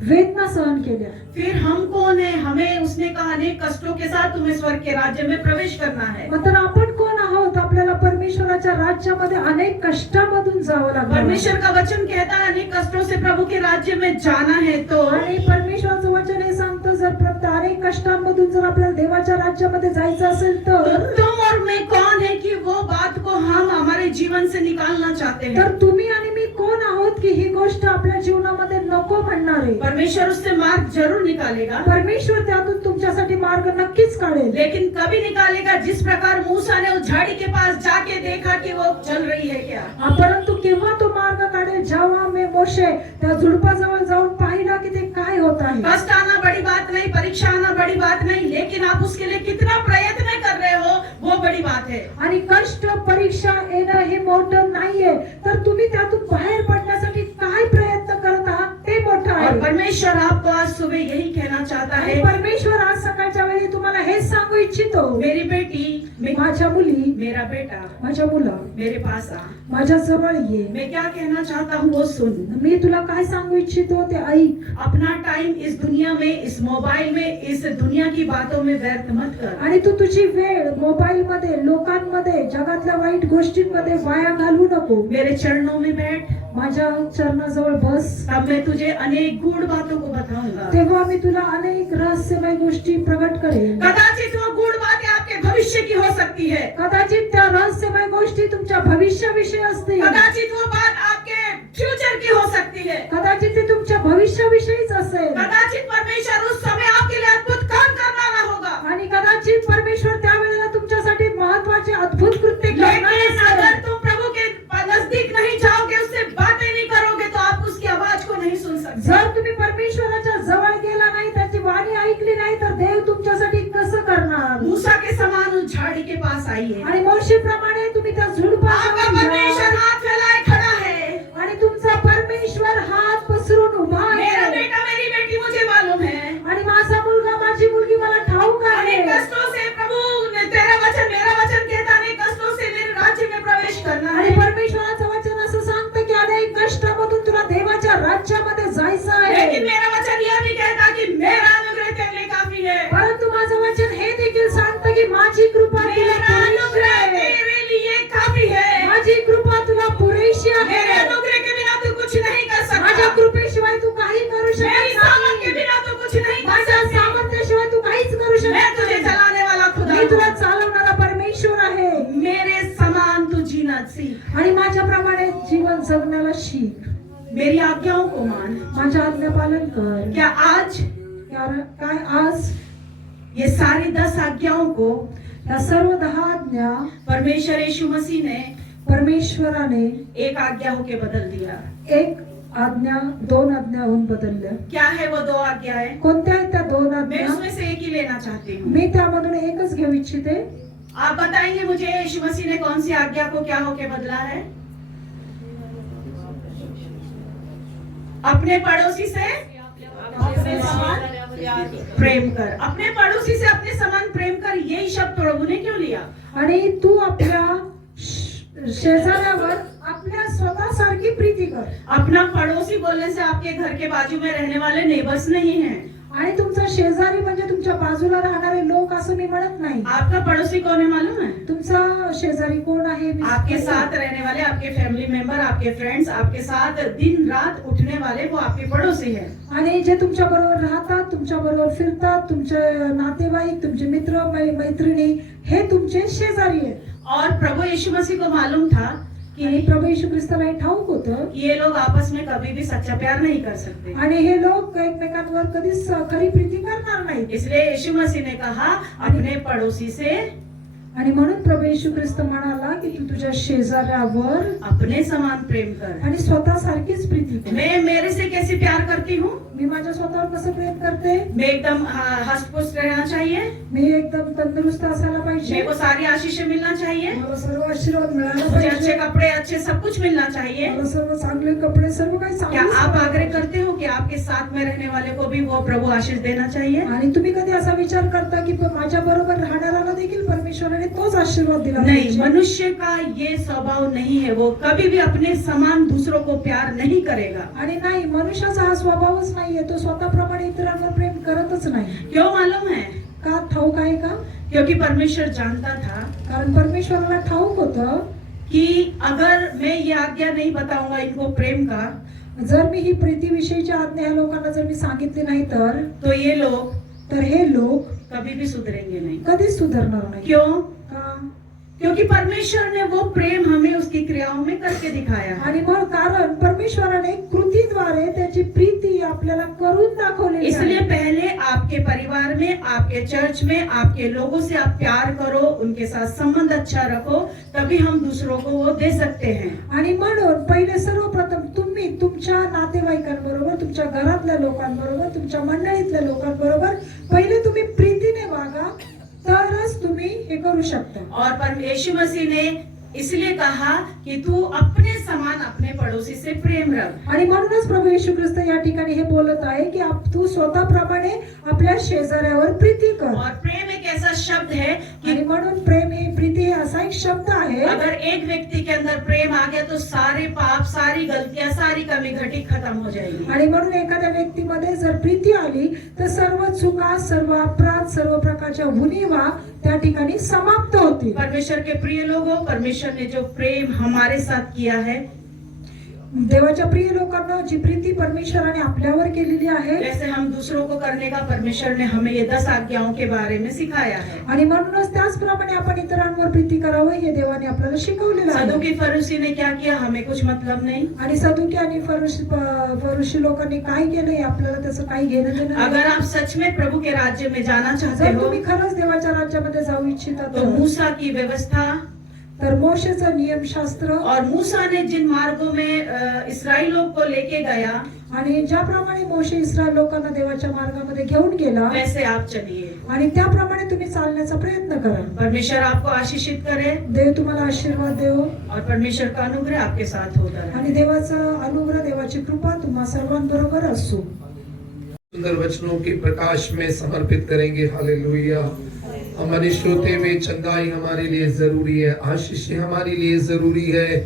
वेदना सहन केल्या. फिर हम कौन है? हमें उसने कहा अनेक कष्टों के साथ तुम्हें स्वर्ग के राज्य में प्रवेश करना है. तर आपण कोण आहोत? आपल्याला परमेश्वराच्या राज्यामध्ये अनेक कष्टामधून जावं लागतं. परमेश्वर का वचन कहता है अनेक कष्टों से प्रभु के राज्य में जाना है. तो आणि परमेश्वराचं वचन हे सांगतं, जर अनेक कष्टांमधून जर आपल्याला देवाच्या राज्यामध्ये जायचं असेल तर तुम और मैं कौन है कि वो बात को हम हमारे जीवन से निकालना चाहते हैं. तर तुम्ही आणि मी कोण आहोत की ही गोष्ट आपल्या जीवनामध्ये नको म्हणणार आहे. परमेश्वर उससे मार्ग जरूर निकालेगा, परमेश्वर त्यातून तुमच्यासाठी मार्ग नक्कीच काढेल. लेकिन कभी निकालेगा जिस प्रकार मूसा ने उस झाड़ी के पास जाके देखा कि वो चल रही है क्या. परंतु केव्हा तो मार्ग काढेल? जेव्हा मोशे त्या झुडपाजवळ जाऊन पाहिला की ते काय होत आहे. कष्ट आना बड़ी बात नहीं, परीक्षा आना बड़ी बात नहीं, लेकिन आप उसके लिए कितना प्रयत्न कर रहे हो वो बड़ी बात है. आणि कष्ट, परीक्षा येणं हे मोठं नाहीये, तर तुम्ही त्यातून बाहेर पडण्यासाठी काय प्रयत्न करत आहात ते मोठं और आहे. परमेश्वर आपको आज सुबह यही कहना चाहता आणि है, परमेश्वर आज सकाळच्या वेळी तुम्हाला हेच सांगू इच्छितो, मेरी बेटी, माझ्या मुली, मेरा बेटा, माझ्या मुला, मेरे पास आ. माझ्या जवळ ये. मैं क्या कहना चाहता हूँ वो सुन. मी तुला काय सांगू इच्छितो ते ऐक. अपना टाइम इस दुनिया में, इस मोबाइल में, इस दुनिया की बातों में व्यर्थ मत कर. आणि तू तुझी वेळ मोबाईल मध्ये, लोकांमध्ये, जगातल्या वाईट गोष्टींमध्ये वाया घालवू नको. मेरे चरणों में बैठ, माझ्या चरणाजवळ बस. तब मैं तुझे अनेक गूढ़ बातों को बताऊंगा. तेव्हा मी तुला अनेक रहस्यमय गोष्टी प्रकट करेन. कदाचित वो गूढ़ बातें आपके भविष्य की हो सकती है. कदाचित त्या रहस्यमय गोष्टी तुमच्या भविष्याविषयी असतील. कदाचित वो बात आपके फ्यूचर की हो सकती है. कदाचित ते तुमच्या भविष्याविषयीच असेल. कदाचित परमेश्वर उस समय आपके लिए अद्भुत काम करना होगा. आणि कदाचित परमेश्वर त्यावेळेला तुमच्यासाठी महत्वाचे अद्भुत कृत्य करणार लेकिन असेल. अगर तुम प्रभु के नजदीक नहीं जाओगे, उससे बातें नहीं करोगे, तो आप उसकी आवाज को नहीं मेरे आहे. अनुग्रह के बिना तू कुछ नहीं कर माझ्या सकता, कृपेशिवाय तू काही करू मेरी शकत सामर्थ के नाही. बिना तू कुछ नहीं कर माझ्या सकती. सामर्थ्याशिवाय तू काहीच करू मैं शकत तुझे नाही. चलाने वाला खुदा मी तुला हूँ. चालवणारा परमेश्वर आहे. मेरे समान तू जीना सीख, आणि माझ्याप्रमाणे जीवन जगण्याला शिक. मेरी आज्ञाओं को मान. माझ्या आज्ञा पालन कर. क्या आज काय आज ये सारी 10 आज्ञाओं को या सर्व 10 आज्ञा परमेश्वर यीशु मसीह ने परमेश्वराने एक आज्ञा होके बदल दिया? एक आज्ञा 2 आज्ञा होऊन बदलल्या. क्या है वो 2 आज्ञाएं? कोणत्या आहेत त्या 2 मैं आज्ञा? उसमें से एक ही लेना चाहती हूँ. मी त्यामधून एकच घेऊ इच्छिते. आप बताएंगे मुझे यीशु मसीह ने कौन सी आज्ञा को क्या होके बदला है? अपने पड़ोसी से अपने समान प्रेम कर. अपने पड़ोसी से अपने समान प्रेम कर, यही शब्द प्रभु ने क्यों लिया? आणि तू आपल्या शेजाऱ्यावर आपल्या स्वतःसारखी प्रीती कर. अपना पड़ोसी बोलने से आपके घर के बाजू में रहने वाले नेबर्स नहीं हैं. आणि तुमचा शेजारी म्हणजे तुमच्या बाजूला राहणारे लोक असं मी म्हणत नाही. आपका पड़ोसी कौन है मालूम है? तुमचा शेजारी कोण आहे? आपके साथ रहने वाले, आपके फैमिली मेंबर, आपके फ्रेंड्स, आपके साथ दिन रात उठने वाले, वो आपके पड़ोसी हैं. आणि जे तुमच्या बरोबर राहतात, तुमच्या बरोबर फिरतात, तुमचे नातेवाईक, तुमचे मित्र मैत्रिणी हे तुमचे शेजारी आहेत. और प्रभु यीशु मसीह को मालूम था आणि कि प्रभू येशू ख्रिस्ताला हे ठाऊक होतं ये लोग आपस में कभी भी सच्चा प्यार नहीं कर सकते. आणि हे लोक एकमेकांवर कधीच खरी प्रीती करणार नाहीत. इसलिए यीशु मसीह ने कहा अपने पड़ोसी से आणि म्हणून प्रभू येशू ख्रिस्त म्हणाला की तू तुझ्या शेजाऱ्यावर अपने समान प्रेम कर. आणि स्वतःसारखीच प्रीती कर. मैं मेरे से कैसे प्यार करती हूँ? मी माझ्या स्वतःवर कसं प्रेम करते? मैं एकदम हष्ट-पुष्ट रहना चाहिए. मी एकदम तंदुरुस्त असायला पाहिजे. मेरे को सारी आशीषें मिलना चाहिए. मला सर्व आशीर्वाद मिळाला मुझे अच्छे पाहिजे. कपड़े, अच्छे सब कुछ मिलना चाहिए. मला सर्व चांगले कपडे सर्व काही क्या चांगलं आप आग्रह करते हो कि आपके साथ में रहने वाले को भी वो प्रभु आशीष देना चाहिए? आणि तुम्ही कधी असा विचार करता की माझ्या बरोबर राहणाऱ्याला देखील परमेश्वराने तोच आशीर्वाद दिला नहीं, पाहिजे? मनुष्य का ये स्वभाव नहीं है. वो कभी भी अपने समान दूसरों को प्यार नहीं करेगा. आणि नाही, मनुष्याचा हा स्वभावच नाहीये. तो स्वतःप्रमाणे इतरांवर प्रेम करतच नाही. क्यों मालूम है? का ठाऊक आहे का? क्योंकि परमेश्वर जानता था कारण परमेश्वराला ठाऊक होतं कि अगर मैं ये आज्ञा नहीं बताऊंगा इनको प्रेम का, जर मी ही प्रीतीविषयीची आज्ञा या लोकांना जर मी सांगितली नाही तो ये लोग तर हे लोक कभी भी सुधरेंगे नहीं. कधीच सुधारणार नाही. क्यों? का? क्योंकि परमेश्वर ने वो प्रेम हमें उसकी क्रियाओं में करके दिखाया है. आणि मग कारण परमेश्वराने कृतीद्वारे त्याची प्रीती आपल्याला करून दाखवलेली इसलिए आहे. पहले आपके परिवार में, आपके चर्च में, आपके लोगों से आप प्यार करो, उनके साथ संबंध अच्छा रखो, तभी हम दूसरों को वो दे सकते हैं. आणि म्हणून पहिले सर्वप्रथम तुम्ही तुमच्या नातेवाईकांबरोबर, तुमच्या घरातल्या लोकांबरोबर, तुमच्या मंडळीतल्या लोकांबरोबर पहिले तुम्ही प्रीतीने वागा, तरच तुम्ही हे करू शकता. और पर यीशु मसीह ने इसलिए कहा कि तू अपने समान अपने पड़ोसी से प्रेम रख. आणि म्हणूनच प्रभू येशू ख्रिस्त या ठिकाणी हे बोलत आहे की तू स्वतःप्रमाणे आपल्या शेजाऱ्यावर प्रीती कर. और प्रेम एक ऐसा शब्द है कि आणि म्हणून प्रेम ही प्रीती हे असा एक शब्द आहे. अगर एक व्यक्ति के अंदर प्रेम आ गया तो सारे पाप, सारी गलतियां, सारी कमी घटी खत्म हो जाएगी. आणि म्हणून एखाद्या व्यक्तीमध्ये जर प्रीती आली तर सर्व चुका, सर्व अपराध, सर्व प्रकारच्या उणिवा त्या ठिकाणी समाप्त होतील. परमेश्वर के प्रिय लोगों, परमेश्वर ने जो प्रेम हमारे साथ किया है, देवाच्या प्रिय लोकांना जी प्रीती परमेश्वराने आपल्यावर केलेली आहे, वैसे हम दूसरों को करने का परमेश्वर ने हमें ये 10 आज्ञाओं के बारे में सिखाया है. आणि म्हणूनच त्याचप्रमाणे आपण इतरांवर प्रीती करावं हे देवाने आपल्याला शिकवलेलं आहे. सदुकी फरूसी ने क्या किया, हमें कुछ मतलब नहीं. आणि सदुकी आणि फरुशी लोकांनी काय केलं हे आपल्याला त्याचं काही घेणं देणं नाही. अगर आप सच में प्रभु के राज्य में जाना चाहते जर हो तुम्ही खरंच देवाच्या राज्यामध्ये जाऊ इच्छिता तो मूसा की व्यवस्था तर मोशेचं नियमशास्त्र और मूसा ने जिन मार्गों में इस्राएलियों को लेके गया, आणि ज्याप्रमाणे मोशे इस्रायल लोकांना देवाच्या मार्गामध्ये घेऊन गेला वैसे आप चलिए. आणि त्याप्रमाणे तुम्ही चालण्याचा प्रयत्न करा. परमेश्वर आपको आशीषित करे देव तुम्हाला आशीर्वाद देव और परमेश्वर का अनुग्रह आपके साथ होता रहे. आणि देवाचा अनुग्रह, देवाची कृपा तुम्हा सर्वांबरोबर असो. सुंदर वचनों के प्रकाश में समर्पित करेंगे. हालेलुया. हमारी श्रोते में चंगाई हमारे लिए जरूरी है, आशीष हमारे लिए जरूरी है,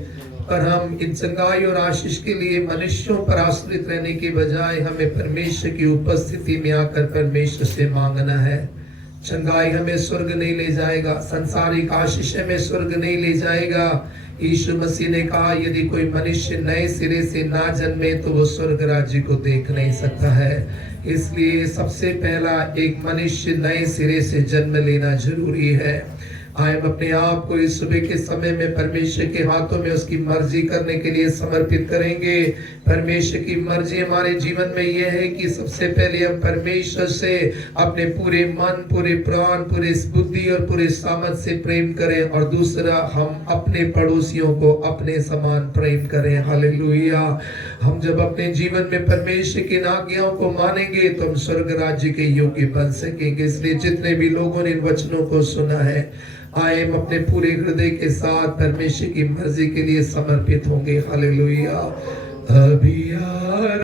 पर हम इन चंगाई और आशीष के लिए मनुष्यों पर आश्रित रहने के बजाय हमें परमेश्वर की उपस्थिति में आकर परमेश्वर से मांगना है. चंगाई हमें स्वर्ग नहीं ले जाएगा, संसारिक आशीष हमें स्वर्ग नहीं ले जाएगा. यीशु मसीह ने कहा यदि कोई मनुष्य नए सिरे से ना जन्मे तो वो स्वर्ग राज्य को देख नहीं सकता है। इसलिए सबसे पहला एक मनुष्य नए सिरे से जन्म लेना जरूरी है। आए हम अपने आप को इस सुबह के समय में परमेश्वर के हाथों में उसकी मर्जी करने के लिए समर्पित करेंगे। परमेश्वर की मर्जी हमारे जीवन में यह है कि सबसे पहले हम परमेश्वर से अपने पूरे मन, पूरे प्राण, पूरे बुद्धि और पूरे सामर्थ से प्रेम करें, और दूसरा हम अपने पड़ोसियों को अपने समान प्रेम करें। हालेलुया। हम जब अपने जीवन में परमेश्वर की आज्ञाओं को मानेंगे तो हम स्वर्ग राज्य के योग्य बन सकेंगे। इसलिए जितने भी लोगों ने इन वचनों को सुना है, आए हम अपने पूरे हृदय के साथ परमेश्वर की मर्जी के लिए समर्पित होंगे। हालेलुया। अभी आ